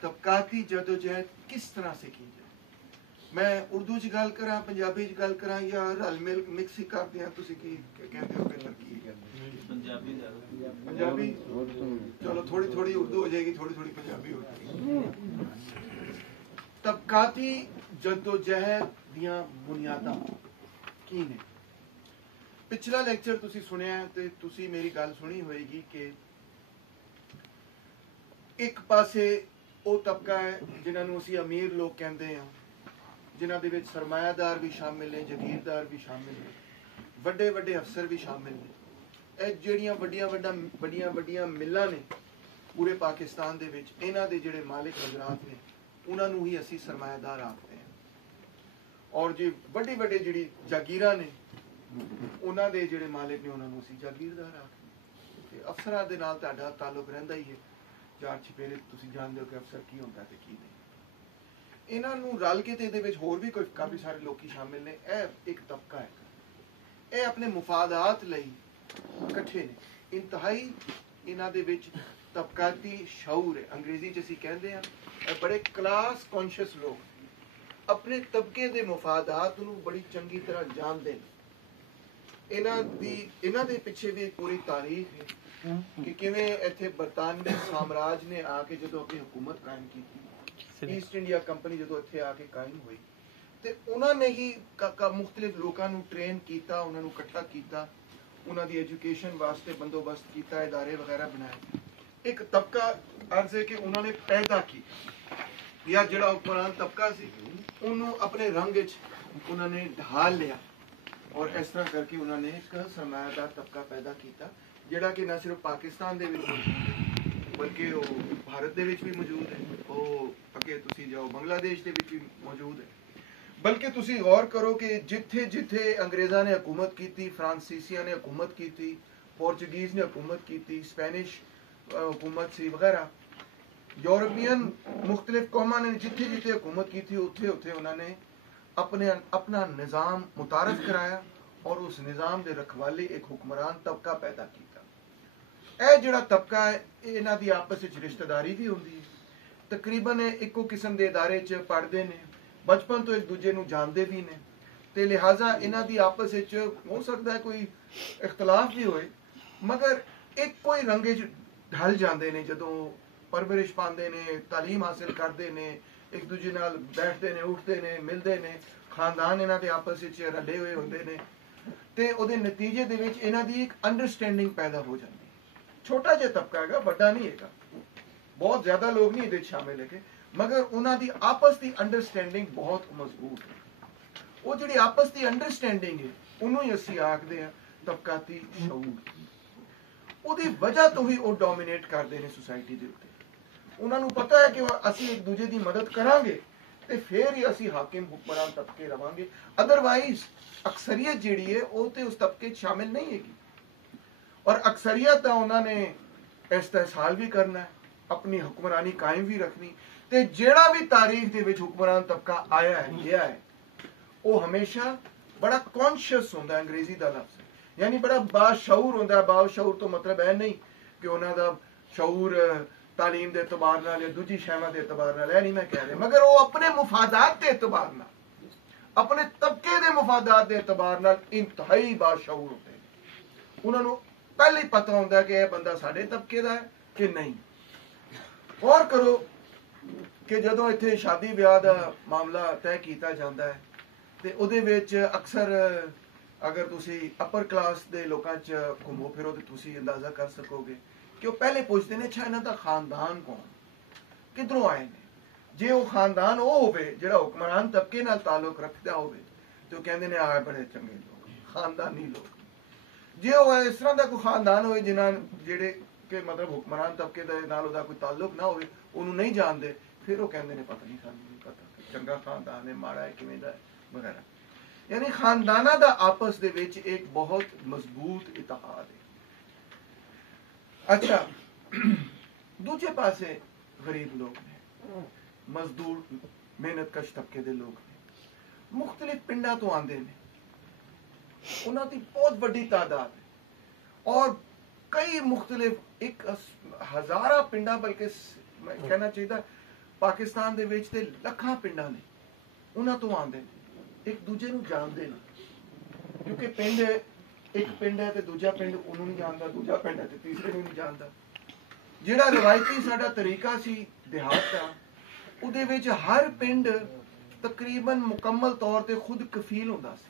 طبقاتی جدوجہد کس طرح سے کی جائے. میں اردو چ گل کراں, پنجابی چ گل کراں, یا رل مل مکس ہی کر دیاں؟ تسی کی کہندے ہو بہتر کی پنجابی؟ چلو تھوڑی تھوڑی اردو ہو جائے گی, تھوڑی تھوڑی پنجابی ہو جائے گی. طبقاتی جدوجہد دیاں بنیاداں کی نے؟ پچھلا لیکچر تسی سنیا ہے تے تسی میری گل سنی ہوئے گی کہ ایک پاسے او طبقہ ہے جنہاں نوں اسی امیر لوگ کہندے ہیں, جنہاں دے وچ سرمایہ دار بھی شامل ہیں, جگیردار بھی شامل ہیں, وڈے وڈے افسر بھی شامل ہیں. اے جڑیاں وڈیاں ملاں نے پورے پاکستان دے وچ, انہاں دے جڑے مالک حضرات نے انہاں نوں ہی اسی سرمایہ دار آکھتے ہیں. اور جی وڈے جڑی جاگیراں نے انہاں دے جڑے مالک نے انہاں نوں اسی جاگیردار آکھتے ہیں. افسراں دے نال تہاڈا تعلق رہندا ہی ہے, چار چھپیرے تسی جانتے ہو کہ افسر کی ہوندا تے کی نہیں. انہاں نوں رل کے تے دے وچ ہور بھی کوئی کافی سارے لوکی شامل نے. اے ایک طبقہ ہے, اے اپنے مفادات لئی کٹھے نے. انتہائی انہاں دے وچ طبقاتی شعور ہے, انگریزی چ اسی کہندے ہیں اے بڑے کلاس کانشیس لوگ اپنے طبقے دے مفادات نوں بڑی چنگی طرح جاندے نے. انہاں دے پیچھے بھی ایک پوری تاریخ ہے کہ کیویں ایتھے برطانوی سامراج نے آ کے جدوں اپنی حکومت قائم کی, ایسٹ انڈیا کمپنی جدوں اتھے آ کے قائم ہوئی تے انہاں نے ہی مختلف لوکاں نوں ٹرین کیتا, انہاں نوں اکٹھا کیتا, انہاں دی ایجوکیشن واسطے بندوبست کیتا, ادارے وغیرہ بنائے. ایک طبقہ عرض ہے کہ انہوں نے پیدا کی, یا جڑا حکمران طبقہ سی انہوں اپنے رنگ وچ انہوں نے ڈھال لیا, اور اس طرح کر کے انہوں نے ایک سرمایہ دار طبقہ پیدا کیتا جڑا کہ نہ صرف پاکستان دے وچ موجود ہے بلکہ وہ بھارت دے وچ بھی موجود ہے, وہ اگے تسی جاؤ بنگلہ دیش دے وچ بھی موجود ہے. بلکہ تسی غور کرو کہ جتھے جتھے انگریزاں نے حکومت کیتی, فرانسیسیاں نے حکومت کیتی, پورچگیز نے حکومت کیتی, اسپینش حکومت سی وغیرہ, یورپین مختلف قوماں نے جتھے جتھے حکومت کی تھی اتھے انہوں نے اپنا نظام متعارف کرایا اور اس نظام دے رکھوالی ایک حکمران طبقہ پیدا کیتا. اے جڑا طبقہ ہے انہاں دی آپس وچ رشتہ داری بھی ہوندی ہے, تقریباً ایکو قسم دے ادارے چ پڑھدے نے, بچپن تو ایک دوجے نوں جاندے بھی نے, تے لہٰذا انہاں دی آپس وچ ہو سکتا ہے کوئی اختلاف بھی ہوئے مگر ایک کوئی رنگے ڈھل جاندے نے جدوں پرورش پاندے نے, تعلیم حاصل کردے نے, ایک دوجے نال بیٹھتے نے, اٹھتے نے, ملتے نے, خاندان انہاں دے آپس وچ رلے ہوئے ہوندے نے, تے او دے نتیجے دے وچ انہاں دی ایک انڈرسٹینڈنگ پیدا ہو جاندی. چھوٹا جہا طبقہ ہے گا, بڑا نہیں ہے گا, بہت زیادہ لوگ نہیں ادھر شامل ہے مگر انہاں دی آپس دی انڈرسٹینڈنگ بہت مضبوط ہے. وہ جڑی آپس دی انڈرسٹینڈنگ ہے انہوں ہی اسی آکھدے ہیں طبقاتی شعور. وہ دی وجہ تو ہی وہ ڈومینیٹ کرتے ہیں سوسائٹی دے اوپر. انہوں نے پتہ ہے کہ اسی ایک دوجے دی مدد کران گے تے پھر ہی اسی حاکم حکمران طبقے رہاں گے, ادروائز اکثریت جیڑی ہے وہ تے اس طبقے شامل نہیں ہے گی, اور اکثریت انہوں نے استحصال بھی کرنا ہے, اپنی حکمرانی قائم بھی رکھنی. تے جیڑا بھی تاریخ دے وچ حکمران طبقہ آیا ہے گیا ہے وہ ہمیشہ بڑا کانشیس ہوندا ہے, انگریزی دا لفظ یعنی بڑا باشعور ہوندا ہے. باشعور تو مطلب ہے نہیں کہ انہاں دا شعور تعلیم دے اعتبار نال یا دوجی شیواں دے اعتبار نال ہے نہیں میں کہہ رہا, مگر وہ اپنے مفادات دے اعتبار نال, اپنے طبقے دے مفادات دے اعتبار نال انتہائی باشعور ہوتے ہیں. انہوں نے پہلے ہی پتہ ہوندا ہے کہ یہ بندہ ساڈے طبقے دا ہے کہ نہیں. غور کرو کہ جدوں اتنے شادی بیاہ دا معاملہ طے کیتا جاتا ہے تے او دے وچ اکثر اگر تسی اپر کلاس دے لوکاں چ گھومو پھرو تو تسی اندازہ کر سکو گے کہ وہ پہلے پوچھتے ہیں اچھا انہاں دا خاندان کون, کدھروں آئے نے. جے وہ خاندان وہ ہوے جڑا حکمران طبقے نال تعلق رکھدا ہوے تو کہندے نے آ بڑے چنگے لوگ, خاندانی لوگ. جے وہ اس طرح دا کوئی خاندان ہوئے جنہاں جڑے کہ مطلب حکمران طبقے دے نال دا کوئی تعلق نہ ہوئے, انہوں نہیں جانتے, پھر وہ کہندے نے پتہ نہیں سانوں نہیں پتہ چنگا خاندان ہے ماڑا ہے کیویں دا ہے وغیرہ. یعنی خاندانہ دا آپس دے وچ ایک بہت مضبوط اتحاد ہے. اچھا دوجے پاسے غریب لوگ نے, مزدور محنت کش طبقے دے لوگ نے, مختلف پنڈاں تو آندے نے, انہاں دی بہت بڑی تعداد ہے, اور کئی مختلف ایک ہزارہ پنڈاں بلکہ میں کہنا چاہیے ਪਾਕਿਸਤਾਨ ਦੇ ਵਿੱਚ ਤੇ ਲੱਖਾਂ ਪਿੰਡਾਂ ਨੇ, ਉਹਨਾਂ ਤੋਂ ਆਉਂਦੇ ਨੇ, ਇੱਕ ਦੂਜੇ ਨੂੰ ਜਾਣਦੇ ਨੇ, ਕਿਉਂਕਿ ਪਿੰਡ ਇੱਕ ਪਿੰਡ ਹੈ ਤੇ ਦੂਜਾ ਪਿੰਡ ਉਹਨੂੰ ਨਹੀਂ ਜਾਣਦਾ, ਦੂਜਾ ਪਿੰਡ ਹੈ ਤੇ ਤੀਸਰੇ ਨੂੰ ਨਹੀਂ ਜਾਣਦਾ। ਜਿਹੜਾ ਰਵਾਇਤੀ ਸਾਡਾ ਤਰੀਕਾ ਸੀ ਦਿਹਾਤ ਦਾ, ਉਹਦੇ ਵਿੱਚ ਹਰ ਪਿੰਡ ਤਕਰੀਬਨ ਮੁਕੰਮਲ ਤੌਰ ਤੇ ਖੁਦ ਕਫੀਲ ਹੁੰਦਾ ਸੀ।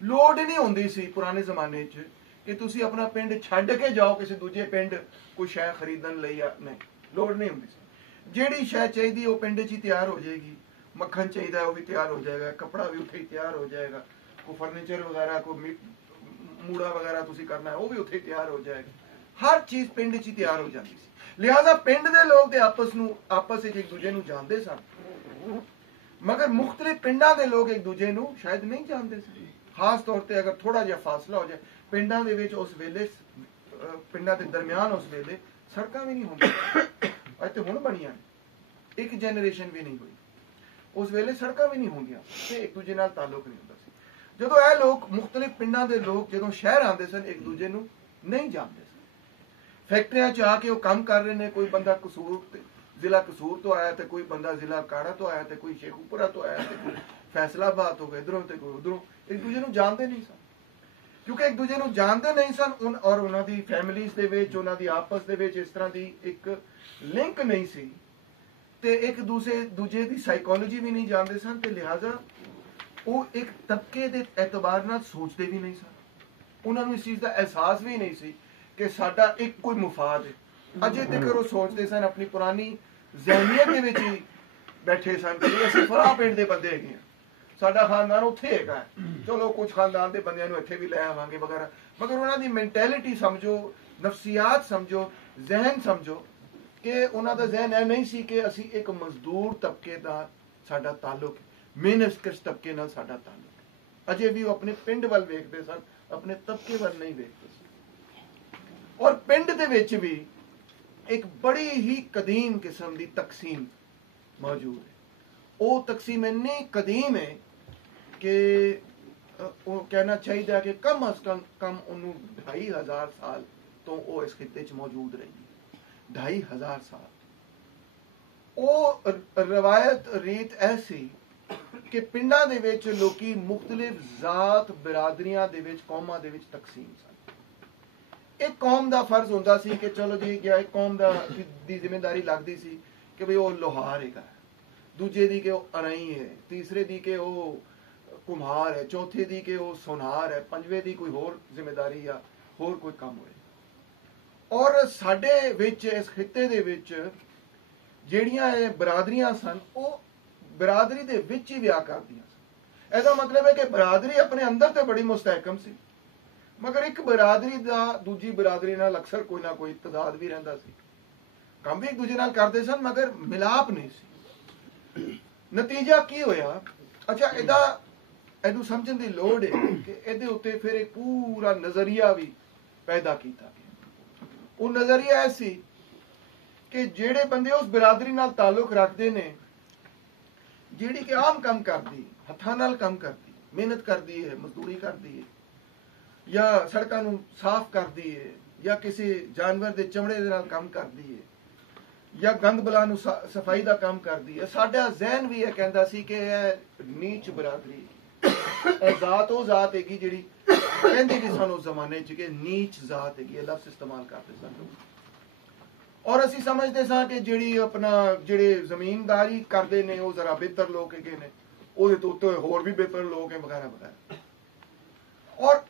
ਲੋੜ ਨਹੀਂ ਹੁੰਦੀ ਸੀ ਪੁਰਾਣੇ ਜ਼ਮਾਨੇ 'ਚ ਕਿ ਤੁਸੀਂ ਆਪਣਾ ਪਿੰਡ ਛੱਡ ਕੇ ਜਾਓ ਕਿਸੇ ਦੂਜੇ ਪਿੰਡ ਕੋਈ ਸ਼ੈ ਖਰੀਦਣ ਲਈ, ਜਾਂ ਨਹੀਂ, ਲੋੜ ਨਹੀਂ ਹੁੰਦੀ ਸੀ। ਜਿਹੜੀ ਸ਼ੈ ਚਾਹੀਦੀ ਉਹ ਪਿੰਡ 'ਚ ਹੀ ਤਿਆਰ ਹੋ ਜਾਏਗੀ। ਮੱਖਣ ਚਾਹੀਦਾ ਉਹ ਵੀ ਤਿਆਰ ਹੋ ਜਾਏਗਾ, ਕੱਪੜਾ ਵੀ ਉੱਥੇ ਹੀ ਤਿਆਰ ਹੋ ਜਾਏਗਾ, ਕੋਈ ਫਰਨੀਚਰ ਵਗੈਰਾ, ਕੋਈ ਮੂੜਾ ਵਗੈਰਾ ਤੁਸੀਂ ਕਰਨਾ ਹੈ ਉਹ ਵੀ ਉੱਥੇ ਤਿਆਰ ਹੋ ਜਾਏਗਾ। ਹਰ ਚੀਜ਼ ਪਿੰਡ 'ਚ ਹੀ ਤਿਆਰ ਹੋ ਜਾਂਦੀ ਸੀ। ਲਿਹਾਜ਼ਾ ਪਿੰਡ ਦੇ ਲੋਕ ਤੇ ਆਪਸ ਵਿੱਚ ਇੱਕ ਦੂਜੇ ਨੂੰ ਜਾਣਦੇ ਸਨ, ਮਗਰ ਮੁਖਤਲਿਫ ਪਿੰਡਾਂ ਦੇ ਲੋਕ ਇੱਕ ਦੂਜੇ ਨੂੰ ਸ਼ਾਇਦ ਨਹੀਂ ਜਾਣਦੇ ਸੀ। ਖਾਸ ਤੌਰ ਤੇ ਅਗਰ ਥੋੜਾ ਜਿਹਾ ਫਾਸਲਾ ਹੋ ਜਾਏ ਪਿੰਡਾਂ ਦੇ ਵਿੱਚ, ਉਸ ਵੇਲੇ ਪਿੰਡਾਂ ਦੇ ਦਰਮਿਆਨ ਉਸ ਵੇਲੇ ਸੜਕਾਂ ਵੀ ਨਹੀਂ ਹੁੰਦੀਆਂ, ਅੱਜ ਤੇ ਹੁਣ ਬਣੀਆਂ ਨੇ, ਇੱਕ ਜਨਰੇਸ਼ਨ ਵੀ ਨਹੀਂ ਹੋਈ, ਉਸ ਵੇਲੇ ਸੜਕਾਂ ਵੀ ਨਹੀਂ ਹੁੰਦੀਆਂ ਤੇ ਇੱਕ ਦੂਜੇ ਨਾਲ ਤਾਲੁਕ ਨਹੀਂ ਹੁੰਦਾ ਸੀ। ਜਦੋਂ ਇਹ ਲੋਕ ਮੁਖਤਲਿਫ ਪਿੰਡਾਂ ਦੇ ਲੋਕ ਜਦੋਂ ਸ਼ਹਿਰ ਆਉਂਦੇ ਸਨ, ਇੱਕ ਦੂਜੇ ਨੂੰ ਨਹੀਂ ਜਾਣਦੇ ਸਨ। ਫੈਕਟਰੀਆਂ 'ਚ ਆ ਕੇ ਉਹ ਕੰਮ ਕਰ ਰਹੇ ਨੇ, ਕੋਈ ਬੰਦਾ ਜ਼ਿਲ੍ਹਾ ਕਸੂਰ ਤੋਂ ਆਇਆ ਤੇ ਕੋਈ ਬੰਦਾ ਜ਼ਿਲ੍ਹਾ ਕਾੜਾ ਤੋਂ ਆਇਆ ਤੇ ਕੋਈ ਸ਼ੇਖੂਪੁਰਾ ਤੋਂ ਆਇਆ ਤੇ ਕੋਈ ਫੈਸਲਾਬਾਦ ਤੋਂ, ਇਧਰੋਂ ਤੇ ਕੋਈ ਉਧਰੋਂ, ਇੱਕ ਦੂਜੇ ਨੂੰ ਜਾਣਦੇ ਨਹੀਂ ਸਨ। ਕਿਉਂਕਿ ਇੱਕ ਦੂਜੇ ਨੂੰ ਜਾਣਦੇ ਨਹੀਂ ਸਨ ਔਰ ਉਹਨਾਂ ਦੀ ਫੈਮਿਲੀਜ਼ ਦੇ ਵਿੱਚ, ਉਹਨਾਂ ਦੀ ਆਪਸ ਦੇ ਵਿੱਚ ਇਸ ਤਰ੍ਹਾਂ ਦੀ ਇੱਕ ਲਿੰਕ ਨਹੀਂ ਸੀ ਤੇ ਇੱਕ ਦੂਜੇ ਦੀ ਸਾਈਕੋਲੋਜੀ ਵੀ ਨਹੀਂ ਜਾਣਦੇ ਸਨ, ਤੇ ਲਿਹਾਜ਼ਾ ਉਹ ਇੱਕ ਤਬਕੇ ਦੇ ਐਤਬਾਰ ਨਾਲ ਸੋਚਦੇ ਵੀ ਨਹੀਂ ਸਨ। ਉਹਨਾਂ ਨੂੰ ਇਸ ਚੀਜ਼ ਦਾ ਅਹਿਸਾਸ ਵੀ ਨਹੀਂ ਸੀ ਕਿ ਸਾਡਾ ਇੱਕ ਕੋਈ ਮੁਫਾਦ ਹੈ। ਅਜੇ ਤੱਕ ਉਹ ਸੋਚਦੇ ਸਨ, ਆਪਣੀ ਪੁਰਾਣੀ ਜ਼ਹਿਨੀਅਤ ਦੇ ਵਿੱਚ ਹੀ ਬੈਠੇ ਸਨ ਕਿ ਅਸੀਂ ਫਲਾਹ ਪਿੰਡ ਦੇ ਬੰਦੇ ਹੈਗੇ ਹਾਂ, ਸਾਡਾ ਖਾਨਦਾਨ ਉੱਥੇ ਹੈਗਾ, ਚਲੋ ਕੁਝ ਖਾਨਦਾਨ ਦੇ ਬੰਦਿਆਂ ਨੂੰ ਇੱਥੇ ਵੀ ਲੈ ਆਵਾਂਗੇ ਵਗੈਰਾ। ਮਗਰ ਉਹਨਾਂ ਦੀ ਮੈਂਟੈਲਿਟੀ ਸਮਝੋ, ਨਫਸੀਆਤ ਸਮਝੋ, ਜ਼ਹਿਨ ਸਮਝੋ ਕਿ ਉਹਨਾਂ ਦਾ ਜ਼ਹਿਨ ਇਹ ਨਹੀਂ ਸੀ ਕਿ ਅਸੀਂ ਇੱਕ ਮਜ਼ਦੂਰ ਤਬਕੇ ਦਾ ਸਾਡਾ ਤਾਲੁਕ, ਮਿਹਨਤਕਸ਼ ਤਬਕੇ ਨਾਲ ਸਾਡਾ ਤਾਲੁਕ। ਅਜੇ ਵੀ ਉਹ ਆਪਣੇ ਪਿੰਡ ਵੱਲ ਵੇਖਦੇ ਸਨ, ਆਪਣੇ ਤਬਕੇ ਵੱਲ ਨਹੀਂ ਵੇਖਦੇ ਸਨ। ਔਰ ਪਿੰਡ ਦੇ ਵਿੱਚ ਵੀ ਇੱਕ ਬੜੀ ਹੀ ਕਦੀਮ ਕਿਸਮ ਦੀ ਤਕਸੀਮ ਮੌਜੂਦ ਹੈ। ਉਹ ਤਕਸੀਮ ਇੰਨੀ ਕਦੀਮ ਹੈ ਕਿ ਉਹ ਕਹਿਣਾ ਚਾਹੀਦਾ ਕਿ ਕਮ ਅਜ਼ ਕਮ ਉਹਨੂੰ 2500 ਸਾਲ ਤੋਂ ਉਹ ਇਸ ਖਿੱਤੇ 'ਚ ਮੌਜੂਦ ਰਹੀ। 2500 ਸਾਲ ਉਹ ਰਵਾਇਤ ਰੀਤ ਐਸੀ ਕਿ ਪਿੰਡਾਂ ਦੇ ਵਿੱਚ ਲੋਕੀ ਮੁਖਤਲਿਫ ਜ਼ਾਤ ਬਰਾਦਰੀਆਂ ਦੇ ਵਿੱਚ, ਕੌਮਾਂ ਦੇ ਵਿੱਚ ਤਕਸੀਮ ਸਨ। ਇੱਕ ਕੌਮ ਦਾ ਫਰਜ਼ ਹੁੰਦਾ ਸੀ ਕਿ ਚਲੋ ਜੀ, ਜਾਂ ਇੱਕ ਕੌਮ ਦੀ ਜ਼ਿੰਮੇਦਾਰੀ ਲੱਗਦੀ ਸੀ ਕਿ ਵੀ ਉਹ ਲੋਹਾਰ ਹੈਗਾ, ਦੂਜੇ ਦੀ ਕਿ ਉਹ ਅਰਾਈ ਹੈ, ਤੀਸਰੇ ਦੀ ਕਿ ਉਹ ਕੁਮਹਾਰ ਹੈ, ਚੌਥੇ ਦੀ ਕਿ ਉਹ ਸੁਨਾਰ ਹੈ, ਪੰਜਵੇਂ ਦੀ ਕੋਈ ਹੋਰ ਜ਼ਿੰਮੇਦਾਰੀ ਜਾਂ ਹੋਰ ਕੋਈ ਕੰਮ ਹੋਏ। ਔਰ ਸਾਡੇ ਵਿੱਚ ਇਸ ਖਿੱਤੇ ਦੇ ਵਿੱਚ ਜਿਹੜੀਆਂ ਇਹ ਬਰਾਦਰੀਆਂ ਸਨ, ਉਹ ਬਰਾਦਰੀ ਦੇ ਵਿੱਚ ਹੀ ਵਿਆਹ ਕਰਦੀਆਂ ਸਨ। ਇਹਦਾ ਮਤਲਬ ਹੈ ਕਿ ਬਰਾਦਰੀ ਆਪਣੇ ਅੰਦਰ ਤੇ ਬੜੀ ਮੁਸਤਹਿਕਮ ਸੀ, ਮਗਰ ਇੱਕ ਬਰਾਦਰੀ ਦਾ ਦੂਜੀ ਬਰਾਦਰੀ ਨਾਲ ਅਕਸਰ ਕੋਈ ਨਾ ਕੋਈ ਤਜ਼ਾਦ ਵੀ ਰਹਿੰਦਾ ਸੀ, ਕੰਮ ਵੀ ਇੱਕ ਦੂਜੇ ਨਾਲ ਕਰਦੇ ਸਨ, ਮਗਰ ਮਿਲਾਪ ਨਹੀਂ ਸੀ। ਨਤੀਜਾ ਕੀ ਹੋਇਆ? ਅੱਛਾ, ਇਹਨੂੰ ਸਮਝਣ ਦੀ ਲੋੜ ਹੈ ਕਿ ਇਹਦੇ ਉੱਤੇ ਫਿਰ ਇੱਕ ਪੂਰਾ ਨਜ਼ਰੀਆ ਵੀ ਪੈਦਾ ਕੀਤਾ ਗਿਆ। ਉਹ ਨਜ਼ਰੀਆ ਇਹ ਸੀ ਕਿ ਜਿਹੜੇ ਬੰਦੇ ਉਸ ਬਰਾਦਰੀ ਨਾਲ ਤਾਲੁਕ ਰੱਖਦੇ ਨੇ, ਜਿਹੜੀ ਕਿ ਆਮ ਕੰਮ ਕਰਦੀ, ਹੱਥਾਂ ਨਾਲ ਕੰਮ ਕਰਦੀ, ਮਿਹਨਤ ਕਰਦੀ ਹੈ, ਮਜ਼ਦੂਰੀ ਕਰਦੀ ਹੈ, ਜਾਂ ਸੜਕਾਂ ਨੂੰ ਸਾਫ਼ ਕਰਦੀ ਹੈ, ਜਾਂ ਕਿਸੇ ਜਾਨਵਰ ਦੇ ਚਮੜੇ ਦੇ ਨਾਲ ਕੰਮ ਕਰਦੀ ਹੈ, ਜਾਂ ਗੰਦ ਬਲਾ ਨੂੰ ਸਫਾਈ ਦਾ ਕੰਮ ਕਰਦੀ ਹੈ। ਸਾਡਾ ਜ਼ਹਿਨ ਵੀ ਇਹ ਕਹਿੰਦਾ ਸੀ ਕਿ ਇਹ ਨੀਚ ਬਰਾਦਰੀ, ਇਹ ਜ਼ਾਤ ਉਹ ਜ਼ਾਤ ਹੈਗੀ ਜਿਹੜੀ ਕਹਿੰਦੇ ਵੀ ਸਾਨੂੰ ਉਸ ਜ਼ਮਾਨੇ 'ਚ ਕਿ ਨੀਚ ਜ਼ਾਤ ਹੈਗੀ, ਇਹ ਲਫ਼ਜ਼ ਇਸਤੇਮਾਲ ਕਰਦੇ ਸਨ। ਔਰ ਅਸੀਂ ਸਮਝਦੇ ਸਾਂ ਕਿ ਜਿਹੜੇ ਜ਼ਮੀਨਦਾਰੀ ਕਰਦੇ ਨੇ ਉਹ ਜ਼ਰਾ ਬਿਹਤਰ ਲੋਕ ਹੈਗੇ ਨੇ, ਉਹਦੇ ਤੋਂ ਉੱਤੇ ਹੋਰ ਵੀ ਬਿਹਤਰ ਲੋਕ ਹੈ ਵਗੈਰਾ ਵਗੈਰਾ। ਔਰ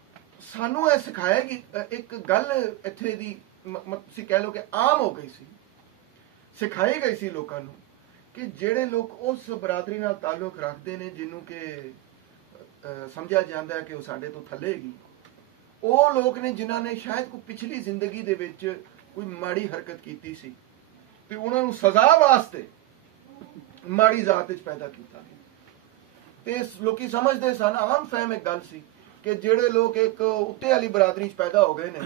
ਸਾਨੂੰ ਇਹ ਸਿਖਾਇਆ ਕਿ ਇੱਕ ਗੱਲ ਇੱਥੇ ਦੀ ਤੁਸੀਂ ਕਹਿ ਲਓ ਕਿ ਆਮ ਹੋ ਗਈ ਸੀ, ਸਿਖਾਈ ਗਈ ਸੀ ਲੋਕਾਂ ਨੂੰ ਕਿ ਜਿਹੜੇ ਲੋਕ ਉਸ ਬਰਾਦਰੀ ਨਾਲ ਤਾਲੁਕ ਰੱਖਦੇ ਨੇ, ਜਿਹਨੂੰ ਕਿ ਸਮਝਿਆ ਜਾਂਦਾ ਹੈ ਕਿ ਉਹ ਸਾਡੇ ਤੋਂ ਥੱਲੇ ਹੈਗੀ, ਉਹ ਲੋਕ ਨੇ ਜਿਨ੍ਹਾਂ ਨੇ ਸ਼ਾਇਦ ਕੋਈ ਪਿਛਲੀ ਜ਼ਿੰਦਗੀ ਦੇ ਵਿੱਚ ਕੋਈ ਮਾੜੀ ਹਰਕਤ ਕੀਤੀ ਸੀ ਤੇ ਉਹਨਾਂ ਨੂੰ ਸਜ਼ਾ ਵਾਸਤੇ ਮਾੜੀ ਜ਼ਾਤ ਵਿੱਚ ਪੈਦਾ ਕੀਤਾ ਗਿਆ। ਤੇ ਲੋਕੀ ਸਮਝਦੇ ਸਨ, ਆਮ ਫਹਿਮ ਇੱਕ ਗੱਲ ਸੀ ਕਿ ਜਿਹੜੇ ਲੋਕ ਇੱਕ ਉੱਤੇ ਵਾਲੀ ਬਰਾਦਰੀ 'ਚ ਪੈਦਾ ਹੋ ਗਏ ਨੇ,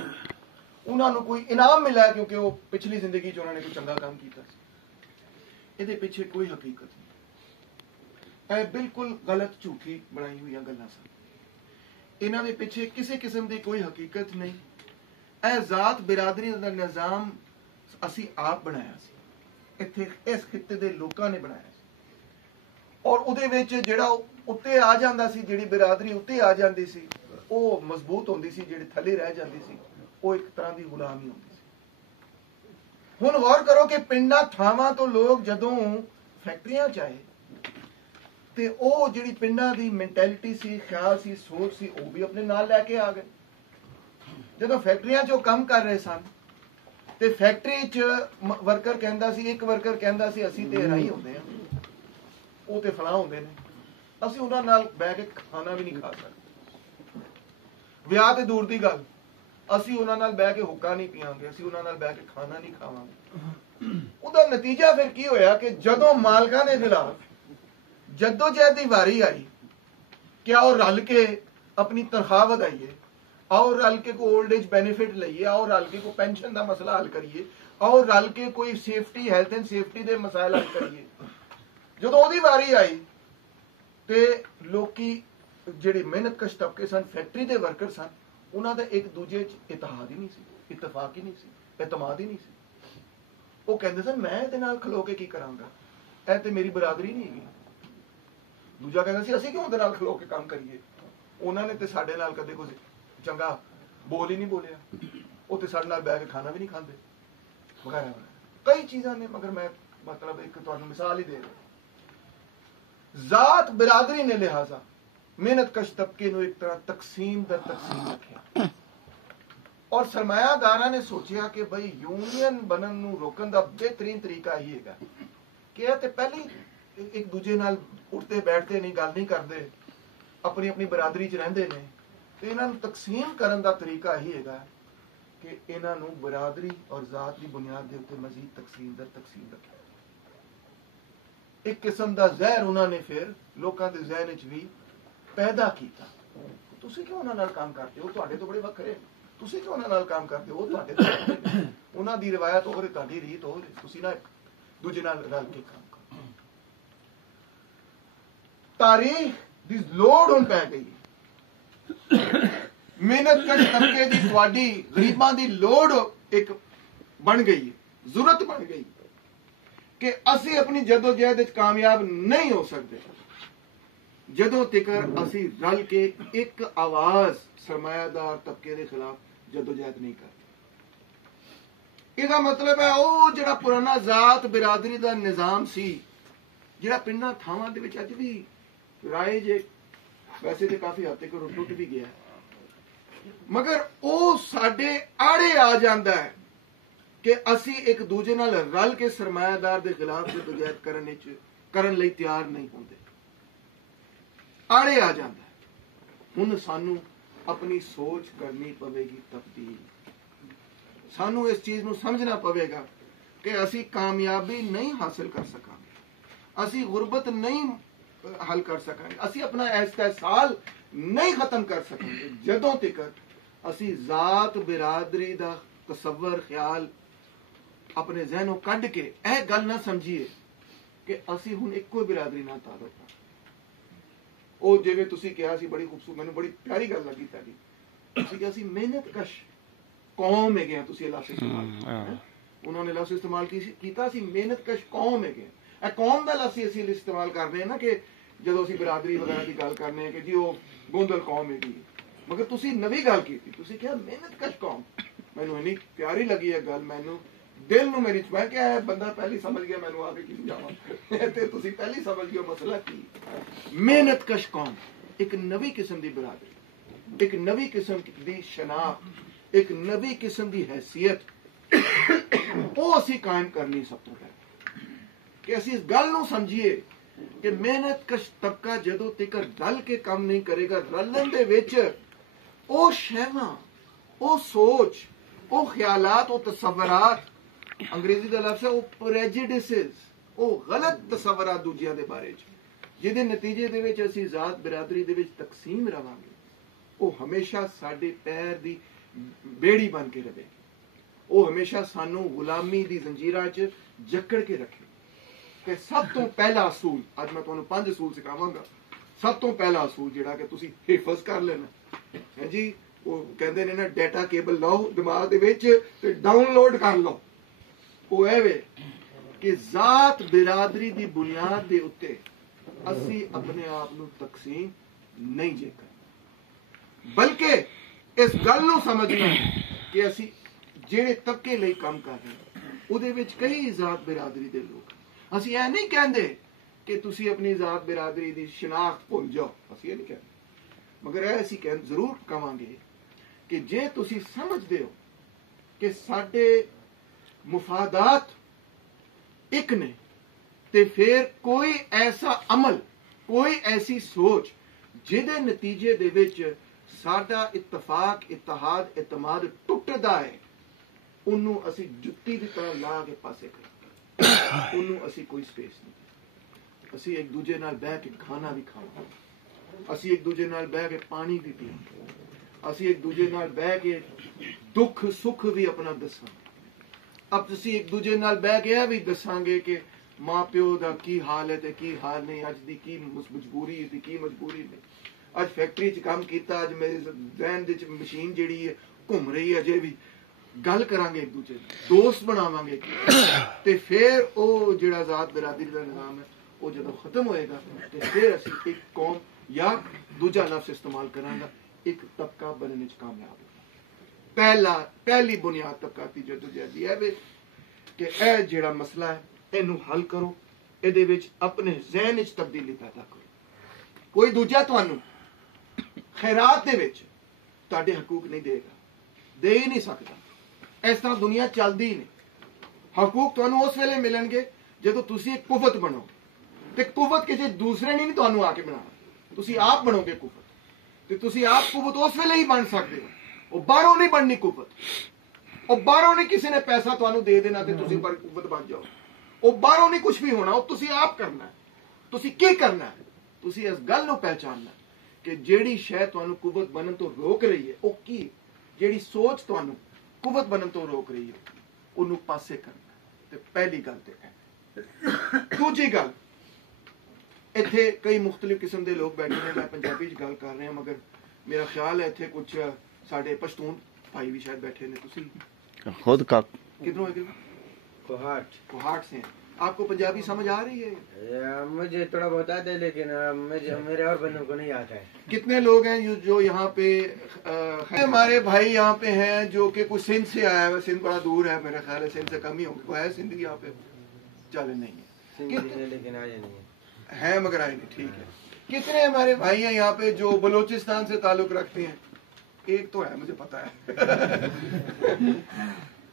ਉਹਨਾਂ ਨੂੰ ਕੋਈ ਇਨਾਮ ਮਿਲਿਆ ਕਿਉਂਕਿ ਉਹ ਪਿਛਲੀ ਜ਼ਿੰਦਗੀ 'ਚ ਉਹਨਾਂ ਨੇ ਕੋਈ ਚੰਗਾ ਕੰਮ ਕੀਤਾ ਸੀ। ਇਹਦੇ ਪਿੱਛੇ ਕੋਈ ਹਕੀਕਤ ਨਹੀਂ, ਇਹ ਬਿਲਕੁਲ ਗਲਤ ਝੂਠੀ ਬਣਾਈ ਹੋਈਆਂ ਗੱਲਾਂ ਸਨ। ਇਹਨਾਂ ਦੇ ਪਿੱਛੇ ਕਿਸੇ ਕਿਸਮ ਦੀ ਕੋਈ ਹਕੀਕਤ ਨਹੀਂ। ਇਹ ਜ਼ਾਤ ਬਰਾਦਰੀ ਦਾ ਨਿਜ਼ਾਮ ਅਸੀਂ ਆਪ ਬਣਾਇਆ ਸੀ। ਇੱਥੇ ਇਸ ਖਿੱਤੇ ਦੇ ਲੋਕਾਂ ਨੇ ਬਣਾਇਆ ਸੀ। ਔਰ ਉਹਦੇ ਵਿੱਚ ਜਿਹੜਾ ਉੱਤੇ ਆ ਜਾਂਦਾ ਸੀ, ਜਿਹੜੀ ਬਿਰਾਦਰੀ ਉੱਤੇ ਆ ਜਾਂਦੀ ਸੀ ਉਹ ਮਜ਼ਬੂਤ ਹੁੰਦੀ ਸੀ, ਜਿਹੜੀ ਥੱਲੇ ਰਹਿ ਜਾਂਦੀ ਸੀ ਉਹ ਇੱਕ ਤਰ੍ਹਾਂ ਦੀ ਗੁਲਾਮੀ ਹੁੰਦੀ ਸੀ। ਹੁਣ ਗੌਰ ਕਰੋ ਕਿ ਪਿੰਡਾਂ ਥਾਵਾਂ ਤੋਂ ਲੋਕ ਜਦੋਂ ਫੈਕਟਰੀਆਂ 'ਚ ਆਏ ਤੇ ਉਹ ਜਿਹੜੀ ਪਿੰਡਾਂ ਦੀ ਮੈਂਟੈਲਿਟੀ ਸੀ, ਖਿਆਲ ਸੀ, ਸੋਚ ਸੀ, ਉਹ ਵੀ ਆਪਣੇ ਨਾਲ ਲੈ ਕੇ ਆ ਗਏ। ਜਦੋਂ ਫੈਕਟਰੀਆਂ 'ਚ ਉਹ ਕੰਮ ਕਰ ਰਹੇ ਸਨ ਤੇ ਫੈਕਟਰੀ 'ਚ ਵਰਕਰ ਕਹਿੰਦਾ ਸੀ, ਇੱਕ ਵਰਕਰ ਕਹਿੰਦਾ ਸੀ ਅਸੀਂ ਤੇ ਰਾਈ ਹੁੰਦੇ ਆ, ਉਹ ਤੇ ਫਲਾਹ ਹੁੰਦੇ ਨੇ, ਅਸੀਂ ਉਹਨਾਂ ਨਾਲ ਬਹਿ ਕੇ ਖਾਣਾ ਵੀ ਨਹੀਂ ਖਾ ਸਕਦੇ। ਵਿਆਹ ਤੇ ਦੂਰ ਦੀ ਗੱਲ, ਅਸੀਂ ਉਹਨਾਂ ਨਾਲ ਬਹਿ ਕੇ ਹੁੱਕਾ ਨਹੀਂ ਪੀਵਾਂਗੇ, ਅਸੀਂ ਉਹਨਾਂ ਨਾਲ ਬਹਿ ਕੇ ਖਾਣਾ ਨਹੀਂ ਖਾਵਾਂਗੇ। ਉਹਦਾ ਨਤੀਜਾ ਫਿਰ ਕੀ ਹੋਇਆ ਕਿ ਜਦੋਂ ਮਾਲਕਾਂ ਦੇ ਖਿਲਾਫ ਜਦੋਜਹਿਦ ਦੀ ਵਾਰੀ ਆਈ ਕਿ ਆਓ ਰਲ ਕੇ ਆਪਣੀ ਤਨਖਾਹ ਵਧਾਈਏ, ਆਓ ਰਲ ਕੇ ਕੋਈ 올ਡ ਏਜ ਬੈਨੀਫਿਟ ਲਈਏ, ਆਓ ਰਲ ਕੇ ਕੋਈ ਪੈਨਸ਼ਨ ਦਾ ਮਸਲਾ ਹੱਲ ਕਰੀਏ, ਆਓ ਰਲ ਕੇ ਕੋਈ ਸੇਫਟੀ, ਹੈਲਥ ਐਂਡ ਸੇਫਟੀ ਦੇ ਮਸਾਇਲ ਹੱਲ ਕਰੀਏ, ਜਦੋਂ ਉਹਦੀ ਵਾਰੀ ਆਈ ਤੇ ਲੋਕੀ ਜਿਹੜੇ ਮਿਹਨਤਕਸ਼ ਤਬਕੇ ਸਨ, ਫੈਕਟਰੀ ਦੇ ਵਰਕਰ ਸਨ, ਉਹਨਾਂ ਦਾ ਇੱਕ ਦੂਜੇ 'ਚ ਇਤਿਹਾਦ ਹੀ ਨਹੀਂ ਸੀ, ਇਤਫਾਕ ਹੀ ਨਹੀਂ ਸੀ, ਇਤਮਾਦ ਹੀ ਨਹੀਂ ਸੀ। ਉਹ ਕਹਿੰਦੇ ਸਨ ਮੈਂ ਇਹਦੇ ਨਾਲ ਖਲੋ ਕੇ ਕੀ ਕਰਾਂਗਾ, ਇਹ ਤੇ ਮੇਰੀ ਬਰਾਦਰੀ ਨਹੀਂ ਹੈਗੀ। ਦੂਜਾ ਕਹਿੰਦਾ ਸੀ ਅਸੀਂ ਕਿਉਂ ਉਹਦੇ ਨਾਲ ਖਲੋ ਕੇ ਕੰਮ ਕਰੀਏ, ਉਹਨਾਂ ਨੇ ਤੇ ਸਾਡੇ ਨਾਲ ਕਦੇ ਕੁਝ ਚੰਗਾ ਬੋਲ ਹੀ ਨਹੀਂ ਬੋਲਿਆ, ਉਹ ਤੇ ਸਾਡੇ ਨਾਲ ਬਹਿ ਕੇ ਖਾਣਾ ਵੀ ਨਹੀਂ ਖਾਂਦੇ ਵਗੈਰਾ ਵਗੈਰਾ ਕਈ ਚੀਜ਼ਾਂ ਨੇ। ਮਗਰ ਮੈਂ ਮਤਲਬ ਇੱਕ ਤੁਹਾਨੂੰ ਮਿਸਾਲ ਹੀ ਦੇ ਰਿਹਾ। ਜ਼ਾਤ ਬਰਾਦਰੀ ਨੇ ਲਿਹਾਜ਼ਾ ਮਿਹਨਤਕਸ਼ ਤਬਕੇ ਨੂੰ ਇੱਕ ਤਰ੍ਹਾਂ ਤਕਸੀਮ ਦਰ ਤਕਸੀਮ ਰੱਖਿਆ ਔਰ ਸਰਮਾਇਆਦਾਰਾਂ ਨੇ ਸੋਚਿਆ ਕਿ ਬਈ ਯੂਨੀਅਨ ਬਣਨ ਨੂੰ ਰੋਕਣ ਦਾ ਬਿਹਤਰੀਨ ਤਰੀਕਾ ਇਹੀ ਹੈਗਾ ਕਿ ਇਹ ਤੇ ਪਹਿਲੇ ਇੱਕ ਦੂਜੇ ਨਾਲ ਉੱਠਦੇ ਬੈਠਦੇ ਨਹੀਂ, ਗੱਲ ਨਹੀਂ ਕਰਦੇ, ਆਪਣੀ ਆਪਣੀ ਬਰਾਦਰੀ 'ਚ ਰਹਿੰਦੇ ਨੇ, ਤੇ ਇਹਨਾਂ ਨੂੰ ਤਕਸੀਮ ਕਰਨ ਦਾ ਤਰੀਕਾ ਇਹੀ ਹੈਗਾ ਕਿ ਇਹਨਾਂ ਨੂੰ ਬਰਾਦਰੀ ਔਰ ਜ਼ਾਤ ਦੀ ਬੁਨਿਆਦ ਦੇ ਉੱਤੇ ਮਜ਼ੀਦ ਤਕਸੀਮ ਦਰ ਤਕਸੀਮ ਰੱਖਿਆ। ਇੱਕ ਕਿਸਮ ਦਾ ਜ਼ਹਿਰ ਉਹਨਾਂ ਨੇ ਫਿਰ ਲੋਕਾਂ ਦੇ ਜ਼ਿਹਨ 'ਚ ਵੀ ਪੈਦਾ ਕੀਤਾ। ਤੁਸੀਂ ਕਿਉਂ ਉਹਨਾਂ ਨਾਲ ਕੰਮ ਕਰਦੇ ਹੋ, ਤੁਹਾਡੇ ਤੋਂ ਬੜੇ ਵੱਖਰੇ, ਤੁਸੀਂ ਕਿਉਂ ਉਹਨਾਂ ਨਾਲ ਕੰਮ ਕਰਦੇ ਹੋ, ਤੁਹਾਡੇ ਤੋਂ ਵੱਖਰੇ, ਉਹਨਾਂ ਦੀ ਰਿਵਾਇਤ ਹੋਰ, ਤੁਹਾਡੀ ਰੀਤ ਹੋਰ, ਤੁਸੀਂ ਨਾ ਇੱਕ ਦੂਜੇ ਨਾਲ ਰਲ ਕੇ ਕੰਮ ਕਰੋ। ਤਾਰੀਖ ਦੀ ਲੋੜ ਹੁਣ ਪੈ ਗਈ, ਮਿਹਨਤਕਸ਼ ਤਬਕੇ ਦੀ, ਤੁਹਾਡੀ ਗਰੀਬਾਂ ਦੀ ਲੋੜ ਇੱਕ ਬਣ ਗਈ, ਜ਼ਰੂਰਤ ਬਣ ਗਈ ਕਿ ਅਸੀਂ ਆਪਣੀ ਜਦੋਜਹਿਦ ਵਿੱਚ ਕਾਮਯਾਬ ਨਹੀਂ ਹੋ ਸਕਦੇ ਜਦੋਂ ਤੱਕ ਅਸੀਂ ਰਲ ਕੇ ਇੱਕ ਆਵਾਜ਼ ਸਰਮਾਇਆਦਾਰ ਤਬਕੇ ਦੇ ਖਿਲਾਫ ਜਦੋਜਹਿਦ ਨਹੀਂ ਕਰਦੇ। ਇਹਦਾ ਮਤਲਬ ਹੈ ਉਹ ਜਿਹੜਾ ਪੁਰਾਣਾ ਜ਼ਾਤ ਬਿਰਾਦਰੀ ਦਾ ਨਿਜ਼ਾਮ ਸੀ, ਜਿਹੜਾ ਪਿੰਡਾਂ ਥਾਵਾਂ ਦੇ ਵਿੱਚ ਅੱਜ ਵੀ ਰਾਏ ਜੇ ਵੈਸੇ ਤੇ ਕਾਫੀ ਹੱਦ ਤੱਕ ਟੁੱਟ ਵੀ ਗਿਆ, ਮਗਰ ਉਹ ਸਾਡੇ ਆੜੇ ਆ ਜਾਂਦਾ ਹੈ ਕਿ ਅਸੀਂ ਇੱਕ ਦੂਜੇ ਨਾਲ ਰਲ ਕੇ ਸਰਮਾਇਆਦਾਰ ਦੇ ਖਿਲਾਫ ਜਦੋਜਹਿਦ ਕਰਨ ਲਈ ਤਿਆਰ ਨਹੀਂ ਹੁੰਦੇ, ਆੜੇ ਆ ਜਾਂਦਾ। ਹੁਣ ਸਾਨੂੰ ਆਪਣੀ ਸੋਚ ਕਰਨੀ ਪਵੇਗੀ ਤਬਦੀਲ, ਸਾਨੂੰ ਇਸ ਚੀਜ਼ ਨੂੰ ਸਮਝਣਾ ਪਵੇਗਾ ਕਿ ਅਸੀਂ ਕਾਮਯਾਬੀ ਨਹੀਂ ਹਾਸਿਲ ਕਰ ਸਕਾਂਗੇ, ਅਸੀਂ ਗੁਰਬਤ ਨਹੀਂ ਹੱਲ ਕਰ ਸਕਾਂਗੇ, ਅਸੀਂ ਆਪਣਾ ਇਸਤਿਸਾਲ ਨਹੀਂ ਖਤਮ ਕਰ ਸਕਾਂਗੇ ਜਦੋਂ ਤੱਕ ਅਸੀਂ ਜ਼ਾਤ ਬਿਰਾਦਰੀ ਦਾ ਤਸੱਵਰ ਖਿਆਲ ਆਪਣੇ ਜ਼ਹਿਨੋਂ ਕੱਢ ਕੇ ਇਹ ਗੱਲ ਨਾ ਸਮਝੀਏ ਕਿ ਅਸੀਂ ਹੁਣ ਇੱਕੋ ਬਿਰਾਦਰੀ ਨਾਲ ਤਾਲੁਕ ਰੱਖਦੇ। ਉਹ ਜਿਵੇਂ ਤੁਸੀਂ ਕਿਹਾ ਸੀ, ਬੜੀ ਖੂਬਸੂਰਤ, ਮੈਨੂੰ ਬੜੀ ਪਿਆਰੀ ਗੱਲ ਲੱਗੀ ਤੁਹਾਡੀ, ਤੁਸੀਂ ਕਿਹਾ ਸੀ ਮਿਹਨਤਕਸ਼ ਕੌਮ ਹੈਗੇ ਆ, ਤੁਸੀਂ ਇਹ ਲਫ਼ਜ਼ ਇਸਤੇਮਾਲ, ਉਹਨਾਂ ਨੇ ਲਫ਼ਜ਼ ਇਸਤੇਮਾਲ ਕੀਤਾ ਸੀ ਮਿਹਨਤਕਸ਼ ਕੌਮ ਹੈਗੇ। ਇਹ ਕੌਮ ਦਾ ਲਫ਼ਜ਼ ਅਸੀਂ ਇਸਤੇਮਾਲ ਕਰਦੇ ਹਾਂ ਨਾ ਕਿ ਜਦੋਂ ਅਸੀਂ ਬਰਾਦਰੀ ਵਗੈਰਾ ਦੀ ਗੱਲ ਕਰਨੇ ਹਾਂ ਕਿ ਜੀ ਉਹ ਗੋਂਦਲ ਕੌਮ ਹੈਗੀ, ਮਗਰ ਤੁਸੀਂ ਨਵੀਂ ਗੱਲ ਕੀਤੀ, ਤੁਸੀਂ ਕਿਹਾ ਮਿਹਨਤਕਸ਼ ਕੌਮ। ਮੈਨੂੰ ਇੰਨੀ ਪਿਆਰੀ ਲੱਗੀ ਇਹ ਗੱਲ, ਮੈਨੂੰ ਦਿਲ ਨੂੰ ਮੇਰੀ ਮੈਂ ਕਿਹਾ ਇਹ ਬੰਦਾ ਪਹਿਲੀ ਸਮਝ ਗਿਆ, ਮੈਨੂੰ ਆ ਕੇ ਕੀ ਸਮਝਾਵਾਂ, ਤੇ ਤੁਸੀਂ ਪਹਿਲੀ ਸਮਝ ਗਏ ਮਸਲਾ ਕੀ। ਮਿਹਨਤਕਸ਼ ਕੌਮ, ਇੱਕ ਨਵੀਂ ਕਿਸਮ ਦੀ ਬਰਾਦਰੀ, ਇੱਕ ਨਵੀਂ ਕਿਸਮ ਦੀ ਸ਼ਨਾਖਤ, ਇੱਕ ਨਵੀਂ ਕਿਸਮ ਦੀ ਹੈਸੀਅਤ, ਉਹ ਅਸੀਂ ਕਾਇਮ ਕਰਨੀ ਸਭ ਤੋਂ ਪਹਿਲਾਂ ਕਿ ਅਸੀਂ ਇਸ ਗੱਲ ਨੂੰ ਸਮਝੀਏ ਕਿ ਮਿਹਨਤਕਸ਼ ਤਬਕਾ ਜਦੋਂ ਤੱਕ ਰਲ ਕੇ ਕੰਮ ਨਹੀਂ ਕਰੇਗਾ, ਰਲਣ ਦੇ ਵਿੱਚ ਉਹ ਸ਼ੈਵਾਂ, ਉਹ ਸੋਚ, ਉਹ ਖਿਆਲਾਤ, ਉਹ ਤਸਵਰਾਤ, ਅੰਗਰੇਜ਼ੀ ਦਾ ਲਫ਼ਜ਼ ਹੈ ਉਹ ਪ੍ਰੈਜੁਡਿਸਿਸ, ਉਹ ਗਲਤ ਤਸਵਰਾਤ ਦੂਜਿਆਂ ਦੇ ਬਾਰੇ ਚ, ਜਿਹਦੇ ਨਤੀਜੇ ਦੇ ਵਿੱਚ ਅਸੀਂ ਜ਼ਾਤ ਬਿਰਾਦਰੀ ਦੇ ਵਿੱਚ ਤਕਸੀਮ ਰਵਾਂਗੇ, ਉਹ ਹਮੇਸ਼ਾ ਸਾਡੇ ਪੈਰ ਦੀ ਬੇੜੀ ਬਣ ਕੇ ਰਹੇਗੀ, ਉਹ ਹਮੇਸ਼ਾ ਸਾਨੂੰ ਗੁਲਾਮੀ ਦੀ ਜ਼ੰਜੀਰਾਂ 'ਚ ਜਕੜ ਕੇ ਰੱਖੇ। ਕਿ ਸਭ ਤੋਂ ਪਹਿਲਾ ਅਸੂਲ, ਅੱਜ ਮੈਂ ਤੁਹਾਨੂੰ 5 ਅਸੂਲ ਸਿਖਾਵਾਂਗਾ। ਸਭ ਤੋਂ ਪਹਿਲਾ ਅਸੂਲ ਜਿਹੜਾ ਕਿ ਤੁਸੀਂ ਹਿਫਜ਼ ਕਰ ਲੈਣਾ ਹੈ ਜੀ, ਉਹ ਕਹਿੰਦੇ ਨੇ ਨਾ ਡਾਟਾ ਕੇਬਲ ਲਾਓ ਦਿਮਾਗ ਦੇ ਵਿੱਚ ਤੇ ਡਾਊਨਲੋਡ ਕਰ ਲਓ। ਉਹ ਇਹ ਵੇ کہ ذات برادری دی بنیاد دے اتے اسی اپنے آپ نو تقسیم نہیں جے کرنا، بلکہ اس گل نو سمجھنا ہے کہ اسی جڑے طبقے لئی کام کر رہے ہیں او دے وچ کئی ذات برادری دے لوگ، اسی اے نہیں کہندے کہ تسی اپنی ذات برادری دی شناخت بھول جاؤ، اسی یہ نہیں کہتے، مگر اسی ضرور کہاں گے کہ جے تسی سمجھدے ہو کہ ساڈے مفادات ایک نے تے پھر کوئی ایسا عمل، کوئی ایسی سوچ جہدے نتیجے دے وچ ساڈا اتفاق، اتحاد، اعتماد ٹوٹدا ہے، انہوں اسی جتی دی طرح لا کے پاسے کریں، انہوں اسی کوئی سپیس نہیں، اسی ایک دوجے نال بیٹھ کے کھانا بھی کھاواں، اسی ایک دوجے نال بیٹھ کے پانی بھی پیواں، اسی ایک دوجے نال بیٹھ کے دکھ سکھ بھی اپنا دساں، اب اسی ایک دوجے نال بیٹھ کے یہ بھی دساں گے کہ ماں پیو دا کی حال ہے تے کی حال نہیں، اج دی کی مجبوری ہے تے کی مجبوری نہیں، اج فیکٹری چ کام کیتا، اج میرے ذہن وچ مشین جیڑی ہے گھوم رہی ہے، اجے بھی گل کران گے ایک دوجے دوست بناواں گے، تے پھر او جڑا ذات برادری دا نظام ہے وہ جدو ختم ہوئے گا تے پھر اسی ایک قوم یا دوجا لفظ استعمال کراں گا ایک طبقہ بننے وچ کامیاب ہوگا۔ پہلی بنیاد طبقاتی جدوجہد یہ ہے کہ اے جڑا مسئلہ ہے اینو حل کرو، ایدے وچ اپنے ذہن وچ تبدیلی پیدا کرو۔ کوئی دوجا تانوں خیرات دے وچ تہاڈے حقوق نہیں دے گا، دے ہی نہیں سکتا، اس طرح دنیا چلدی نہیں۔ حقوق تانوں اس ویلے ملن گے جدو تسی ایک قوت بنو، تے قوت کسی دوسرے نے نہیں تانوں آ کے بنانا، تسی آپ بنو گے قوت، تے تسی آپ قوت اس ویلے ہی بن سکتے ہو، وہ باہروں نہیں بننی قوت، وہ باہروں نہیں کسی نے پیسہ تانوں دے دینا تے تسی پر قوت بن جاؤ، وہ باہروں نہیں کچھ بھی ہونا، وہ تسی آپ کرنا ہے۔ تسی کی کرنا ہے؟ تسی اس گل نو پہچاننا کہ جیڑی شے تانوں قوت بنن تو روک رہی ہے وہ کی، جیڑی سوچ تانوں قوت بنن تو روک رہی ہے انہوں پاسے کرنا تے پہلی گل تے ہے۔ دوجی گل، اتنے کئی مختلف قسم دے لوگ بیٹھے ہیں، میں پنجابی گل کر رہا ہوں مگر میرا خیال ہے اتنے کچھ ساڈے پشتون بھائی بھی شاید بیٹھے ہیں، تسی خود کا کدھروں ہے؟ کوہاٹ سے ہیں۔ آپ کو پنجابی سمجھ آ رہی ہے؟ مجھے تھوڑا بہت آتا ہے لیکن میرے اور بندوں کو نہیں آتا ہے۔ کتنے لوگ ہیں جو یہاں پہ ہمارے بھائی یہاں پہ ہیں جو کہ کچھ سندھ سے آیا ہے؟ سندھ بڑا دور ہے، میرا خیال ہے سندھ سے کم ہی ہوگا، کوئی ہے سندھ یہاں پہ؟ چلے نہیں ہے، لیکن آج نہیں ہے مگر آئے نہیں، ٹھیک ہے۔ کتنے ہمارے بھائی ہیں یہاں پہ جو بلوچستان سے تعلق رکھتے ہیں؟ ایک تو ہے، مجھے پتا ہے۔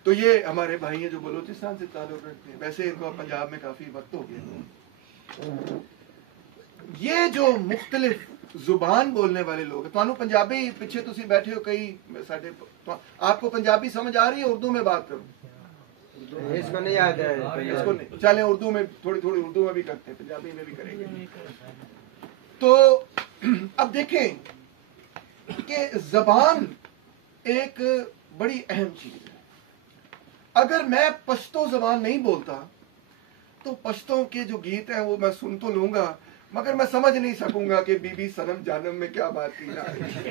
تو یہ ہمارے بھائی ہیں جو بلوچستان سے تعلق رکھتے ہیں، ویسے ان کو پنجاب میں کافی وقت ہو گیا۔ یہ جو مختلف زبان بولنے والے لوگ ہیں، تانوں پنجابی پیچھے تسی بیٹھے ہو کئی ساڈے، آپ کو پنجابی سمجھ آ رہی ہے؟ اردو میں بات کروں؟ اس کو نہیں آتا ہے، اس کو نہیں، چلیں اردو میں تھوڑی تھوڑی اردو میں بھی کرتے ہیں، پنجابی میں بھی کریں گے۔ تو اب دیکھیں کہ زبان ایک بڑی اہم چیز ہے۔ اگر میں پشتو زبان نہیں بولتا تو پشتوں کے جو گیت ہیں وہ میں سن تو لوں گا مگر میں سمجھ نہیں سکوں گا کہ بی بی صنم جانم میں کیا بات کی جا رہی ہے۔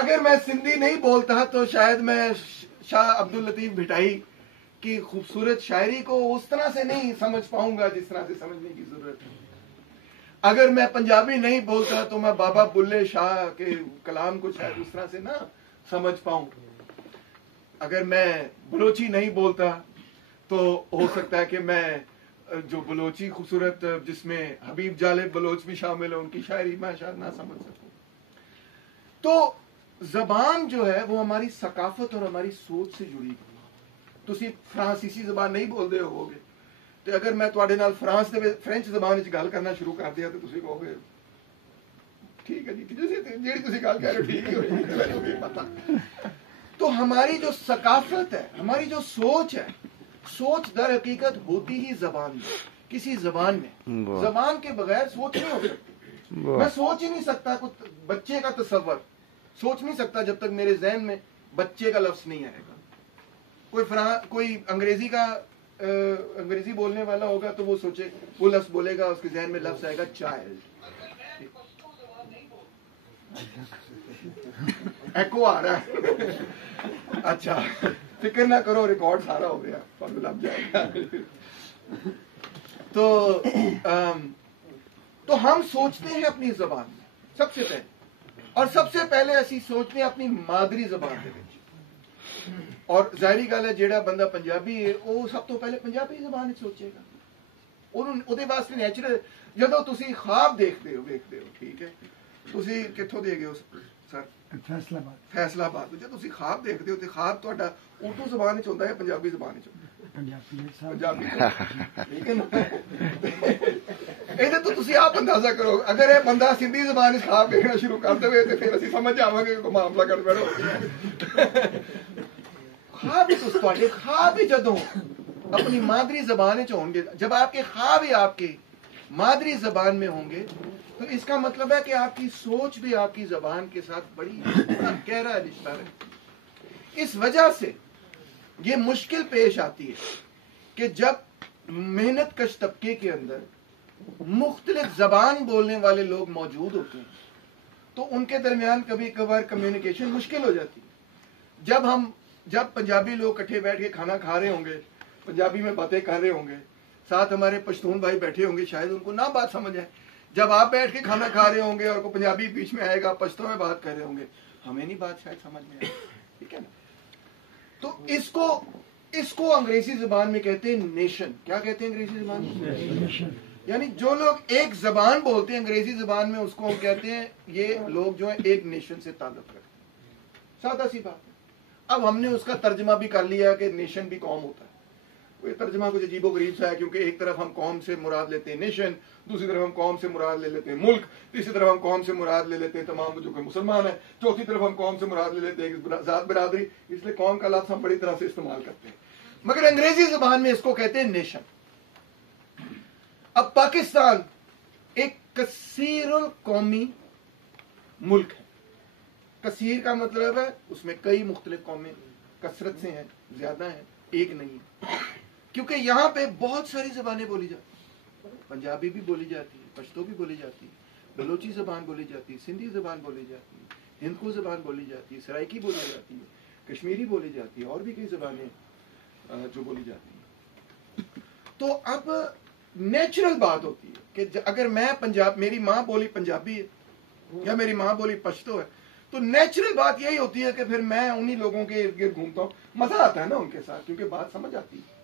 اگر میں سندھی نہیں بولتا تو شاید میں شاہ عبداللطیف بھٹائی کی خوبصورت شاعری کو اس طرح سے نہیں سمجھ پاؤں گا جس طرح سے سمجھنے کی ضرورت ہے۔ اگر میں پنجابی نہیں بولتا تو میں بابا بلے شاہ کے کلام کو شاید اس طرح سے نہ سمجھ پاؤں۔ اگر میں بلوچی نہیں بولتا تو ہو سکتا ہے کہ میں جو بلوچی خوبصورت جس میں حبیب جالب بلوچ بھی شامل ہے ان کی شاعری میں شاید نہ سمجھ سکوں۔ تو زبان جو ہے وہ ہماری ثقافت اور ہماری سوچ سے جڑی ہوئی۔ تسی فرانسیسی زبان نہیں بول دے ہو گے تو اگر میں تواڈے نال فرینچ زبان وچ گل کرنا شروع کر دیا تو تسی کہو گے ٹھیک ہے جی، جیڑی تسی گل کر رہے ہو ٹھیک ہی ہوئی، مینوں بھی پتہ۔ تو ہماری جو ثقافت ہے، ہماری جو سوچ ہے، سوچ در حقیقت ہوتی ہی زبان میں، کسی زبان میں۔ زبان کے بغیر سوچ نہیں ہو سکتی۔ میں سوچ ہی نہیں سکتا کچھ بچے کا تصور، سوچ نہیں سکتا جب تک میرے ذہن میں بچے کا لفظ نہیں آئے گا۔ کوئی انگریزی بولنے والا ہوگا تو وہ سوچے، وہ لفظ بولے گا، اس کے ذہن میں لفظ آئے گا چائلڈ۔ ایکو آ رہا ہے، اچھا فکر نہ کرو، ریکارڈ سارا ہو گیا، پتہ لگ جائے گا. تو ہم سوچتے ہیں اپنی زبان میں سب سے پہلے، اور سب سے پہلے اسی سوچتے ہیں اپنی مادری زبان دے وچ. اور ظاہری گل ہے جیڑا بندہ پنجابی ہے وہ سب تو پہلے پنجابی زبان سوچے گا. ਉਹਦੇ ਵਾਸਤੇ ਨੈਚੁਰਲ. ਜਦੋਂ ਤੁਸੀਂ ਖਾਬ ਦੇਖਦੇ ਹੋ ਠੀਕ ਹੈ, ਤੁਸੀਂ ਕਿੱਥੋਂ ਦੇ ਗਏ ਹੋ ਸਰ? ਫੈਸਲਾਬਾਦ. ਜੇ ਤੁਸੀਂ ਖਾਬ ਦੇਖਦੇ ਹੋ ਤੇ ਖਾਬ ਤੁਹਾਡਾ ਉਰਦੂ ਜ਼ਬਾਨ ਵਿੱਚ ਹੁੰਦਾ ਹੈ ਪੰਜਾਬੀ ਜ਼ਬਾਨ ਵਿੱਚ ਹੁੰਦਾ? ਪੰਜਾਬੀ. ਠੀਕ ਹੈ ਨਾ? ਇਹਦੇ ਤੋਂ ਤੁਸੀਂ ਆਪ ਅੰਦਾਜ਼ਾ ਕਰੋ. ਅਗਰ ਇਹ ਬੰਦਾ ਸਿੰਧੀ ਜ਼ਬਾਨ ਵਿੱਚ ਖਾਬ ਦੇਖਣਾ ਸ਼ੁਰੂ ਕਰ ਦੇਵੇ ਤੇ ਫਿਰ ਅਸੀਂ ਸਮਝ ਜਾਵਾਂਗੇ ਕਿ ਮਾਮਲਾ ਕਰ ਬੈਠੋ. خواب ہی تو خواب ہی جدوں اپنی مادری زبان ہوں گے، جب آپ کے خواب ہی آپ کی مادری زبان میں ہوں گے تو اس کا مطلب ہے کہ آپ کی سوچ بھی آپ کی زبان کے ساتھ بڑی گہرا رشتہ ہے. اس وجہ سے یہ مشکل پیش آتی ہے کہ جب محنت کش طبقے کے اندر مختلف زبان بولنے والے لوگ موجود ہوتے ہیں تو ان کے درمیان کبھی کبھار کمیونیکیشن مشکل ہو جاتی ہے. جب پنجابی لوگ کٹھے بیٹھ کے کھانا کھا رہے ہوں گے، پنجابی میں باتیں کر رہے ہوں گے، ساتھ ہمارے پشتون بھائی بیٹھے ہوں گے، شاید ان کو نہ بات سمجھ آئے. جب آپ بیٹھ کے کھانا کھا رہے ہوں گے اور کوئی پنجابی بیچ میں آئے گا، پشتوں میں بات کر رہے ہوں گے، ہمیں نہیں بات شاید سمجھ میں آئے. ٹھیک ہے نا؟ تو اس کو انگریزی زبان میں کہتے ہیں نیشن. کیا کہتے ہیں انگریزی زبان میں؟ یعنی جو لوگ ایک زبان بولتے ہیں انگریزی زبان میں، اس کو ہم کہتے ہیں یہ لوگ جو ہیں ایک نیشن سے تعلق رکھتے ہیں. سادہ سی بات ہے. اب ہم نے اس کا ترجمہ بھی کر لیا کہ نیشن بھی قوم ہوتا ہے. یہ ترجمہ کچھ عجیب و غریب سا ہے، کیونکہ ایک طرف ہم قوم سے مراد لیتے ہیں نیشن، دوسری طرف ہم قوم سے مراد لے لیتے ہیں ملک، تیسری طرف ہم قوم سے مراد لے لیتے ہیں تمام جو کہ مسلمان ہیں، چوتھی طرف ہم قوم سے مراد لے لیتے ہیں ذات برادری. اس لیے قوم کا لفظ ہم بڑی طرح سے استعمال کرتے ہیں، مگر انگریزی زبان میں اس کو کہتے ہیں نیشن. اب پاکستان ایک کثیر القومی ملک ہے. کثیر کا مطلب ہے اس میں کئی مختلف قومیں کثرت سے ہیں، زیادہ ہیں، ایک نہیں. کیونکہ یہاں پہ بہت ساری زبانیں بولی جاتی ہیں. پنجابی بھی بولی جاتی ہے، پشتو بھی بولی جاتی ہے، بلوچی زبان بولی جاتی ہے، سندھی زبان بولی جاتی ہے، ہندکو زبان بولی جاتی ہے، سرائکی بولی جاتی ہے، کشمیری بولی جاتی ہے، اور بھی کئی زبانیں جو بولی جاتی ہیں. تو اب نیچرل بات ہوتی ہے کہ اگر میں میری ماں بولی پنجابی ہے یا میری ماں بولی پشتو ہے تو نیچرل بات یہی ہوتی ہے کہ پھر میں انہی لوگوں کے ارد گرد گھومتا ہوں. مزہ آتا ہے نا ان کے ساتھ، کیونکہ بات سمجھ آتی ہے.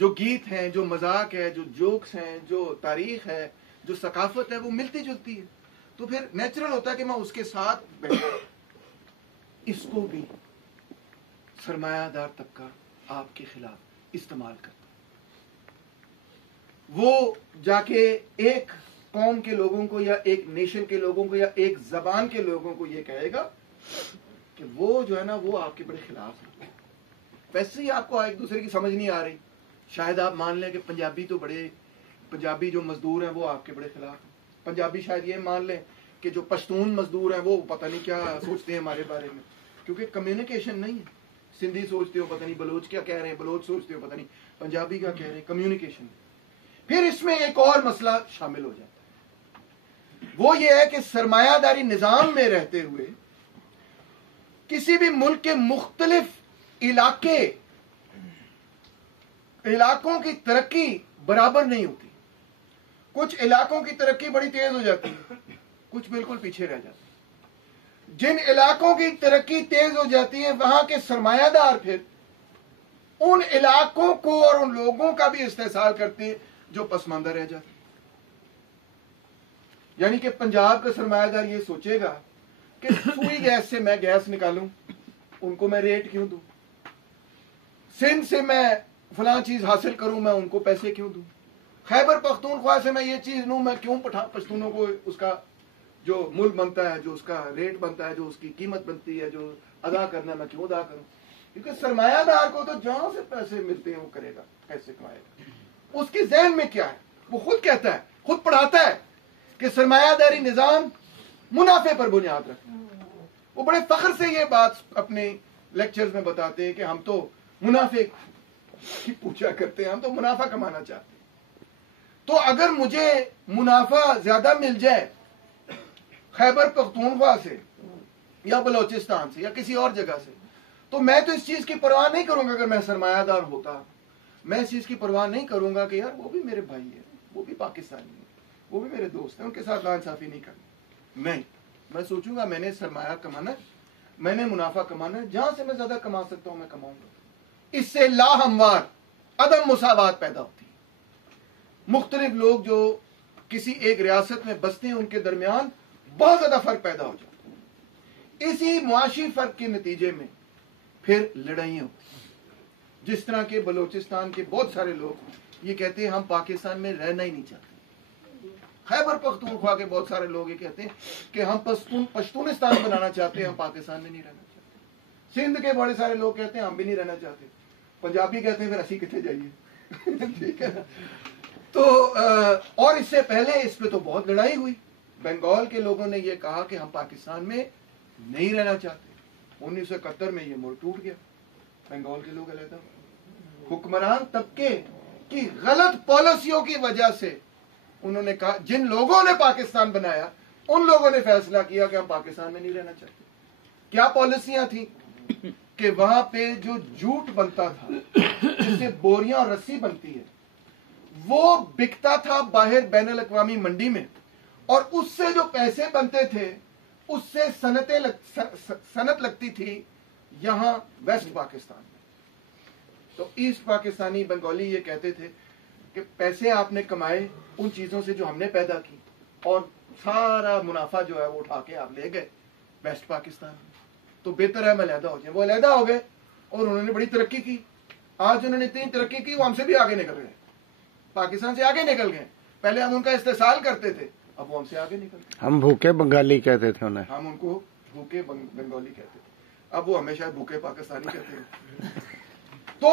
جو گیت ہیں، جو مذاق ہے، جو جوکس ہیں، جو تاریخ ہے، جو ثقافت ہے، وہ ملتی جلتی ہے. تو پھر نیچرل ہوتا ہے کہ میں اس کے ساتھ بیٹھوں. اس کو بھی سرمایہ دار طبقہ آپ کے خلاف استعمال کرتا. وہ جا کے ایک قوم کے لوگوں کو یا ایک نیشن کے لوگوں کو یا ایک زبان کے لوگوں کو یہ کہے گا کہ وہ جو ہے نا وہ آپ کے بڑے خلاف ہیں. ویسے ہی آپ کو ایک دوسرے کی سمجھ نہیں آ رہی، شاید آپ مان لیں کہ پنجابی جو مزدور ہیں وہ آپ کے بڑے خلاف ہیں. پنجابی شاید یہ مان لیں کہ جو پشتون مزدور ہیں وہ پتہ نہیں کیا سوچتے ہیں ہمارے بارے میں، کیونکہ کمیونیکیشن نہیں ہے. سندھی سوچتے ہو پتہ نہیں بلوچ کیا کہہ رہے ہیں، بلوچ سوچتے ہو پتہ نہیں پنجابی کیا کہہ رہے ہیں. کمیونیکیشن. پھر اس میں ایک اور مسئلہ شامل ہو جاتا ہے، وہ یہ ہے کہ سرمایہ داری نظام میں رہتے ہوئے کسی بھی ملک کے مختلف علاقوں کی ترقی برابر نہیں ہوتی. کچھ علاقوں کی ترقی بڑی تیز ہو جاتی ہے، کچھ بالکل پیچھے رہ جاتی ہے. جن علاقوں کی ترقی تیز ہو جاتی ہے وہاں کے سرمایہ دار پھر ان علاقوں کو اور ان لوگوں کا بھی استحصال کرتے ہیں جو پسماندہ رہ جاتے. یعنی کہ پنجاب کا سرمایہ دار یہ سوچے گا کہ سوئی گیس سے میں گیس نکالوں، ان کو میں ریٹ کیوں دوں؟ سندھ سے میں فلاں چیز حاصل کروں، میں ان کو پیسے کیوں دوں؟ خیبر پختونخوا سے میں یہ چیز لوں، میں کیوں پشتونوں کو اس کا جو مل بنتا ہے، جو اس کا ریٹ بنتا ہے، جو اس کی قیمت بنتی ہے، جو ادا کرنا ہے، میں کیوں ادا کروں؟ کیونکہ سرمایہ دار کو تو جہاں سے پیسے ملتے ہیں وہ کرے گا، کیسے کمائے گا. اس کے ذہن میں کیا ہے؟ وہ خود کہتا ہے، خود پڑھاتا ہے کہ سرمایہ داری نظام منافع پر بنیاد رکھتا ہے. وہ بڑے فخر سے یہ بات اپنے لیکچرز میں بتاتے ہیں کہ ہم تو منافع کی پوچھا کرتے ہیں، ہم تو منافع کمانا چاہتے ہیں. تو اگر مجھے منافع زیادہ مل جائے خیبر پختونخوا سے یا بلوچستان سے یا کسی اور جگہ سے، تو تو میں تو اس چیز کی پرواہ نہیں کروں گا اگر میں سرمایہ دار ہوتا، میں اس چیز کی پرواہ نہیں کروں گا کہ یار وہ بھی میرے بھائی ہیں، وہ بھی پاکستانی ہیں، وہ بھی میرے دوست ہیں، ان کے ساتھ ناانصافی نہیں کرنی. نہیں، میں سوچوں گا میں نے سرمایہ کمانا ہے، میں نے منافع کمانا ہے، جہاں سے میں زیادہ کما سکتا ہوں میں کماؤں گا. اس سے لاہموار عدم مساوات پیدا ہوتی ہے. مختلف لوگ جو کسی ایک ریاست میں بستے ہیں ان کے درمیان بہت زیادہ فرق پیدا ہو جاتا ہے. اسی معاشی فرق کے نتیجے میں پھر لڑائیاں ہوتی ہیں. جس طرح کے بلوچستان کے بہت سارے لوگ یہ کہتے ہیں ہم پاکستان میں رہنا ہی نہیں چاہتے. خیبر پختونخوا کے بہت سارے لوگ یہ کہتے ہیں کہ ہم پشتونستان بنانا چاہتے ہیں، ہم پاکستان میں نہیں رہنا چاہتے. سندھ کے بڑے سارے لوگ کہتے ہیں ہم بھی نہیں رہنا چاہتے. پنجابی کہتے ہیں پھر اسی کتنے جائیے. ٹھیک ہے نا. تو اور اس سے پہلے اس پہ تو بہت لڑائی ہوئی. بنگال کے لوگوں نے یہ کہا کہ ہم پاکستان میں نہیں رہنا چاہتے. 1971 میں یہ ملک ٹوٹ گیا، بنگال کے لوگ علیحدہ. حکمران طبقے کی غلط پالیسیوں کی وجہ سے انہوں نے کہا، جن لوگوں نے پاکستان بنایا ان لوگوں نے فیصلہ کیا کہ ہم پاکستان میں نہیں رہنا چاہتے. کیا پالیسیاں تھیں کہ وہاں پہ جو جوٹ بنتا تھا جس سے بوریاں اور رسی بنتی ہے وہ بکتا تھا باہر بین الاقوامی منڈی میں، اور اس سے جو پیسے بنتے تھے اس سے صنعت لگتی تھی یہاں ویسٹ پاکستان میں. تو ایسٹ پاکستانی بنگالی یہ کہتے تھے کہ پیسے آپ نے کمائے ان چیزوں سے جو ہم نے پیدا کی، اور سارا منافع جو ہے وہ اٹھا کے آپ لے گئے ویسٹ پاکستان میں، تو بہتر ہے ہم علیحدہ ہو جائیں. وہ علیحدہ ہو گئے اور انہوں نے بڑی ترقی کی. آج انہوں نے اتنی ترقی کی وہ ہم سے بھی آگے نکل گئے، پاکستان سے آگے نکل گئے. پہلے ہم ان کا استحصال کرتے تھے، اب وہ ہم سے آگے نکل گئے. ہم بھوکے بنگالی کہتے تھے انہیں، ہم ان کو بھوکے بنگالی کہتے تھے، اب وہ ہمیشہ بھوکے پاکستانی کہتے ہیں. تو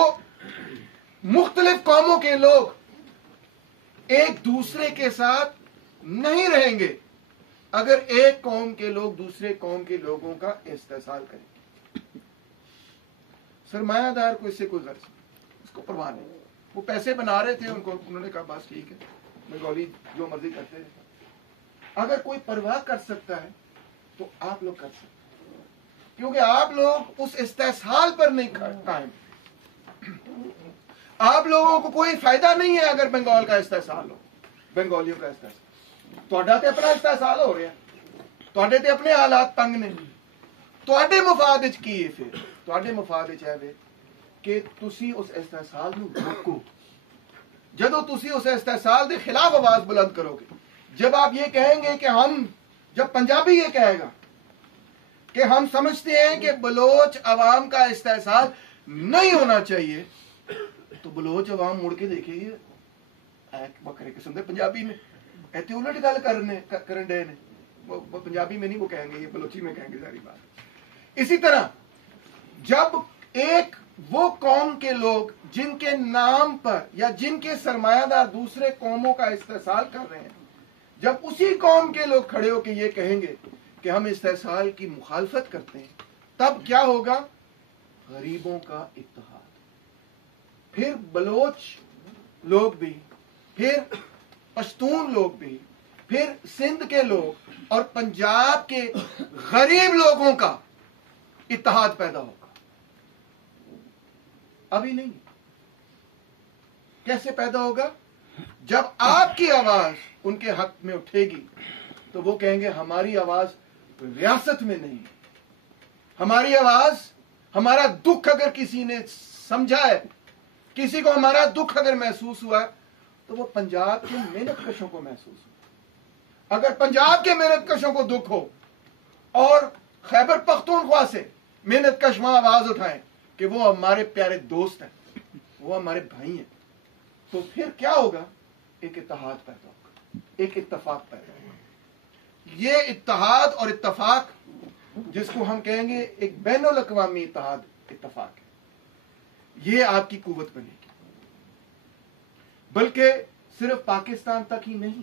مختلف قوموں کے لوگ ایک دوسرے کے ساتھ نہیں رہیں گے اگر ایک قوم کے لوگ دوسرے قوم کے لوگوں کا استحصال کریں گے. سرمایہ دار کو اس سے کوئی غرض نہیں، اس کو پرواہ نہیں. وہ پیسے بنا رہے تھے، انہوں نے کہا بس ٹھیک ہے بنگالی جو مرضی کرتے ہیں. اگر کوئی پرواہ کر سکتا ہے تو آپ لوگ کر سکتے ہیں، کیونکہ آپ لوگ اس استحصال پر نہیں قائم. آپ لوگوں کو کوئی فائدہ نہیں ہے اگر بنگال کا استحصال ہو، بنگالیوں کا استحصال. تہاڈا تے اپنا استحصال ہو رہا ہے، تہاڈے تے اپنے حالات تنگ نے. تہاڈے مفاد وچ کی ہے، پھر تہاڈے مفاد وچ ہے کہ تسی اس استحصال نو روکو. جدو تسی اس استحصال دے خلاف آواز بلند کرو گے، جب آپ یہ کہیں گے کہ جب پنجابی یہ کہے گا کہ ہم سمجھتے ہیں کہ بلوچ عوام کا استحصال نہیں ہونا چاہیے، تو بلوچ عوام مڑ کے دیکھے گی بکرے قسم دے پنجابی نے ایتھے الٹ گل کرن ڈے نے. وہ پنجابی میں نہیں وہ کہیں گے، یہ بلوچی میں کہیں گے ساری بات. اسی طرح جب ایک وہ قوم کے لوگ جن کے نام پر یا جن کے سرمایہ دار دوسرے قوموں کا استحصال کر رہے ہیں، جب اسی قوم کے لوگ کھڑے ہو کے یہ کہیں گے کہ ہم استحصال کی مخالفت کرتے ہیں، تب کیا ہوگا؟ غریبوں کا اتحاد. پھر بلوچ لوگ بھی، پھر پشتون لوگ بھی، پھر سندھ کے لوگ اور پنجاب کے غریب لوگوں کا اتحاد پیدا ہوگا. ابھی نہیں. کیسے پیدا ہوگا؟ جب آپ کی آواز ان کے حق میں اٹھے گی تو وہ کہیں گے ہماری آواز ریاست میں نہیں، ہماری آواز، ہمارا دکھ اگر کسی نے سمجھا ہے، کسی کو ہمارا دکھ اگر محسوس ہوا ہے تو وہ پنجاب کے محنت کشوں کو محسوس ہوا. اگر پنجاب کے محنت کشوں کو دکھ ہو اور خیبر پختونخوا سے محنت کش وہاں آواز اٹھائیں کہ وہ ہمارے پیارے دوست ہیں، وہ ہمارے بھائی ہیں، تو پھر کیا ہوگا؟ ایک اتحاد پیدا ہوگا، ایک اتفاق پیدا ہوگا. یہ اتحاد اور اتفاق جس کو ہم کہیں گے ایک بین الاقوامی اتفاق ہے، یہ آپ کی قوت بنے گی. بلکہ صرف پاکستان تک ہی نہیں.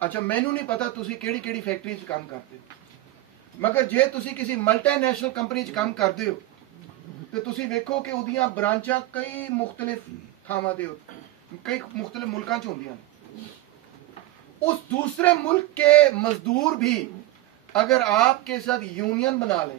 اچھا مینو نہیں پتا تسی کیڑی کیڑی فیکٹری چ کام کرتے ہو، مگر جے تسی کسی ملٹی نیشنل کمپنی چ کام کرتے ہو تو تسی ویکھو کہ اودیاں برانچاں کئی مختلف تھاواں تے کئی مختلف ملکاں چ ہوندیاں. اس دوسرے ملک کے مزدور بھی اگر آپ کے ساتھ یونین بنا لیں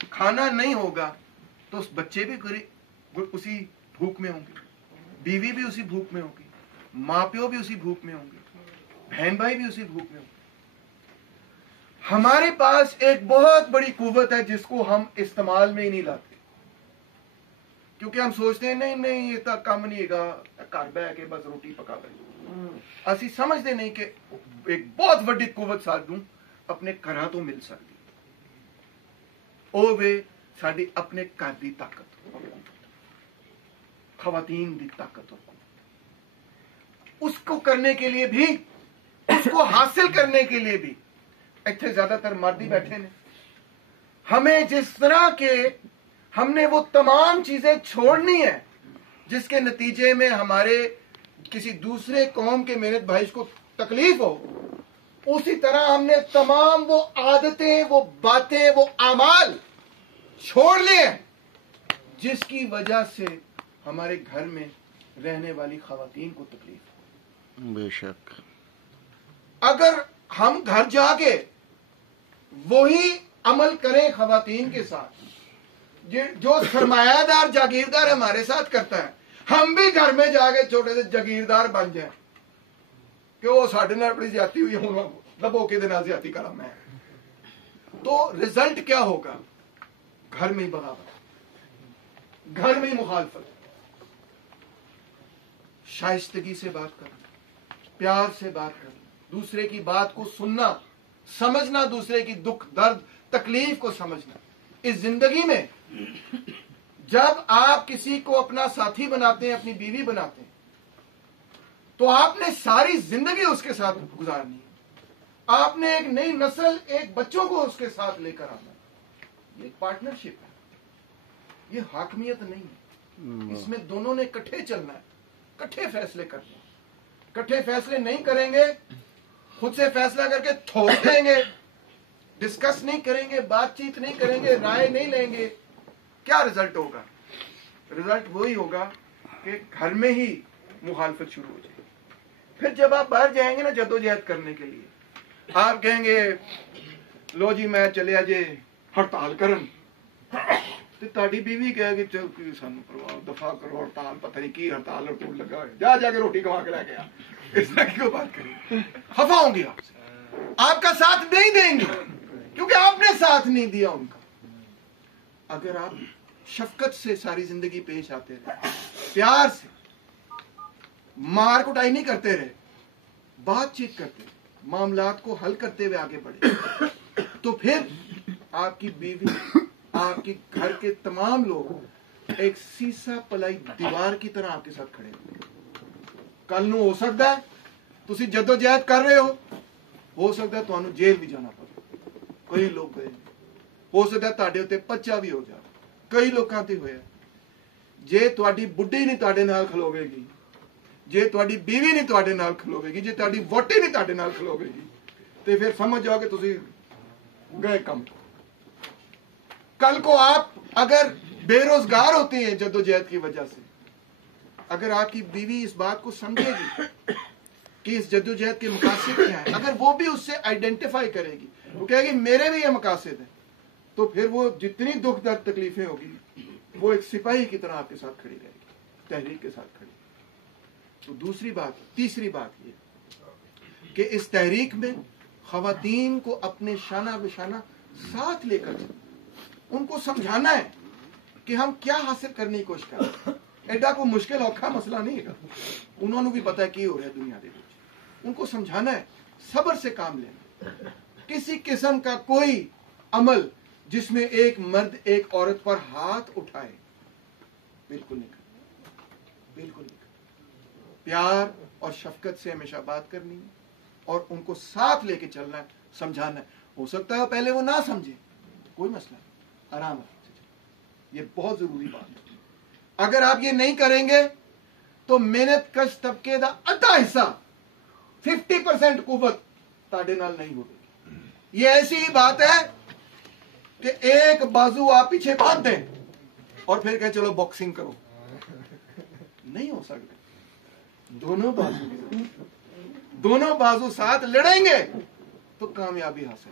کھانا نہیں ہوگا تو اس بچے بھی اسی بھوک میں ہوں گے, بیوی بھی اسی بھوک میں ہوگی, ماں پیو بھی اسی بھوک میں ہوں گے, بہن بھائی بھی اسی بھوک میں ہوں گے. ہمارے پاس ایک بہت بڑی قوت ہے جس کو ہم استعمال میں ہی نہیں لاتے, کیونکہ ہم سوچتے ہیں نہیں یہ تو کم نہیں گا, گھر بہ کے بس روٹی پکا لیں. اسی سمجھتے نہیں کہ ایک بہت بڑی قوت سانوں اپنے گھراں تو مل سکتی. او وے ساری اپنے گھر دی طاقت, خواتین دی طاقت اور قوت. اس کو کرنے کے لیے بھی, اس کو حاصل کرنے کے لیے بھی اتنے زیادہ تر مرد ہی بیٹھے نے. ہمیں جس طرح کے ہم نے وہ تمام چیزیں چھوڑنی ہیں جس کے نتیجے میں ہمارے کسی دوسرے قوم کے محنت بھائی کو تکلیف ہو, اسی طرح ہم نے تمام وہ عادتیں, وہ باتیں, وہ اعمال چھوڑ لیے جس کی وجہ سے ہمارے گھر میں رہنے والی خواتین کو تکلیف ہو. بے شک. اگر ہم گھر جا کے وہی عمل کریں خواتین کے ساتھ جو سرمایہ دار جاگیردار ہمارے ساتھ کرتا ہے, ہم بھی گھر میں جا کے چھوٹے سے جاگیردار بن جائیں کہ وہ ساڈے نال بڑی زیادتی ہوئی ہوں دبو کے دن زیادتی کرا میں, تو رزلٹ کیا ہوگا؟ گھر میں ہی بغاوت, گھر میں ہی مخالفت. شائستگی سے بات کرنا, پیار سے بات کرنا, دوسرے کی بات کو سننا, سمجھنا, دوسرے کی دکھ درد تکلیف کو سمجھنا. اس زندگی میں جب آپ کسی کو اپنا ساتھی بناتے ہیں, اپنی بیوی بناتے ہیں, تو آپ نے ساری زندگی اس کے ساتھ گزارنی ہے. آپ نے ایک نئی نسل, ایک بچوں کو اس کے ساتھ لے کر آنا. یہ پارٹنرشپ ہے, یہ حاکمیت نہیں ہے. اس میں دونوں نے اکٹھے چلنا ہے, اکٹھے فیصلے کرنے ہیں. اکٹھے فیصلے نہیں کریں گے, خود سے فیصلہ کر کے تھوک دیں گے, ڈسکس نہیں کریں گے, بات چیت نہیں کریں گے, رائے نہیں لیں گے, کیا رزلٹ ہوگا؟ رزلٹ وہی ہوگا کہ گھر میں ہی مخالفت شروع ہو جائے. پھر جب آپ باہر جائیں گے نا جدوجہد کرنے کے لیے, آپ کہیں گے لو جی میں چلے جے ہڑتال کرن, تو تاری بیوی کہے گی چل سانو پرواہ دفاع کرو, ہڑتال پتہ نہیں کی ہڑتال اور ٹول لگا ہے, جا کے روٹی کما کے لے گیا. اس طرح کی کوئی بات کریں, خفا ہوں گے, آپ کا ساتھ نہیں دیں گے کیونکہ آپ نے ساتھ نہیں دیا ان کا. اگر آپ شفقت سے ساری زندگی پیش آتے رہے, پیار سے, مار کٹائی نہیں کرتے رہے, بات چیت کرتے رہے, معاملات کو حل کرتے ہوئے آگے بڑھے, تو پھر آپ کی بیوی, آپ کے گھر کے تمام لوگ ایک سیسا پلائی دیوار کی طرح آپ کے ساتھ کھڑے ہیں. کل نو ہو سکتا ہے تسی جدوجہد کر رہے ہو سکتا ہے تمہیں جیل بھی جانا پڑے, کئی لوگ گئے, ہو سکتا ہے تاڑے ہوتے پچا بھی ہو جائے, کئی لوگاں تے ہویا. جے تواڈی بڈھی نہیں تاڑے نال کھلوے گی, جے تواڈی بیوی نہیں تواڈے نال کھلوے گی, جے تواڈی ووٹی نہیں تواڈے نال کھلوے گی, تے پھر سمجھ جاؤ کہ تسی گئے کم. کل کو آپ اگر بے روزگار ہوتے ہیں جدوجہد کی وجہ سے, اگر آپ کی بیوی اس بات کو سمجھے گی کہ اس جدوجہد کے مقاصد کیا ہیں, اگر وہ بھی اس سے آئیڈینٹیفائی کرے گی, وہ کہے گی میرے بھی یہ مقاصد ہیں, تو پھر وہ جتنی دکھ درد تکلیفیں ہوگی وہ ایک سپاہی کی طرح آپ کے ساتھ کھڑی رہے گی, تحریک کے ساتھ کھڑی. تو تیسری بات یہ کہ اس تحریک میں خواتین کو اپنے شانہ بشانہ ساتھ لے کر چلنا, ان کو سمجھانا ہے کہ ہم کیا حاصل کرنے کی کوشش کر رہے ہیں. ایڈا کوئی مشکل اوکھا مسئلہ نہیں ہے, انہوں نے بھی پتا ہے کی ہو رہا ہے دنیا کے بچ. ان کو سمجھانا ہے, صبر سے کام لینا. کسی قسم کا کوئی عمل جس میں ایک مرد ایک عورت پر ہاتھ اٹھائے بالکل نہیں کرنا, بالکل نہیں کرنا. پیار اور شفقت سے ہمیشہ بات کرنی ہے اور ان کو ساتھ لے کے چلنا ہے, سمجھانا ہے. ہو سکتا ہے پہلے وہ نہ سمجھے, کوئی مسئلہ نہیں, آرام سے. یہ بہت ضروری بات ہے. اگر آپ یہ نہیں کریں گے تو محنت کش طبقے دا ادھا حصہ 50% قوت تاڑے نال نہیں ہوگی. یہ ایسی ہی بات ہے کہ ایک بازو آپ پیچھے باندھ دیں اور پھر کہ چلو باکسنگ کرو, نہیں ہو سکتا. دونوں بازو کی ضرورت, دونوں بازو ساتھ لڑیں گے تو کامیابی حاصل.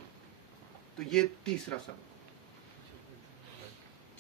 تو یہ تیسرا سبق.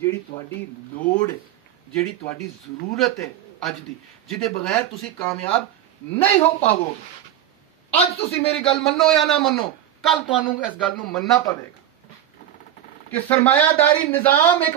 ਜਿਹੜੀ ਤੁਹਾਡੀ ਲੋੜ ਹੈ, ਜਿਹੜੀ ਤੁਹਾਡੀ ਜ਼ਰੂਰਤ ਹੈ ਅੱਜ ਦੀ, ਜਿਹਦੇ ਬਗੈਰ ਤੁਸੀਂ ਕਾਮਯਾਬ ਨਹੀਂ ਹੋ ਪਾਵੋਗੇ। ਅੱਜ ਤੁਸੀਂ ਮੇਰੀ ਗੱਲ ਮੰਨੋ ਜਾਂ ਨਾ ਮੰਨੋ, ਕੱਲ ਤੁਹਾਨੂੰ ਇਸ ਗੱਲ ਨੂੰ ਮੰਨਣਾ ਪਵੇਗਾ ਕਿ ਸਰਮਾਇਆਦਾਰੀ ਨਿਜ਼ਾਮ ਇੱਕ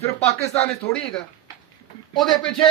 ਸਿਰਫ ਪਾਕਿਸਤਾਨ ਵਿੱਚ ਥੋੜੀ ਹੈਗਾ। ਉਹਦੇ ਪਿੱਛੇ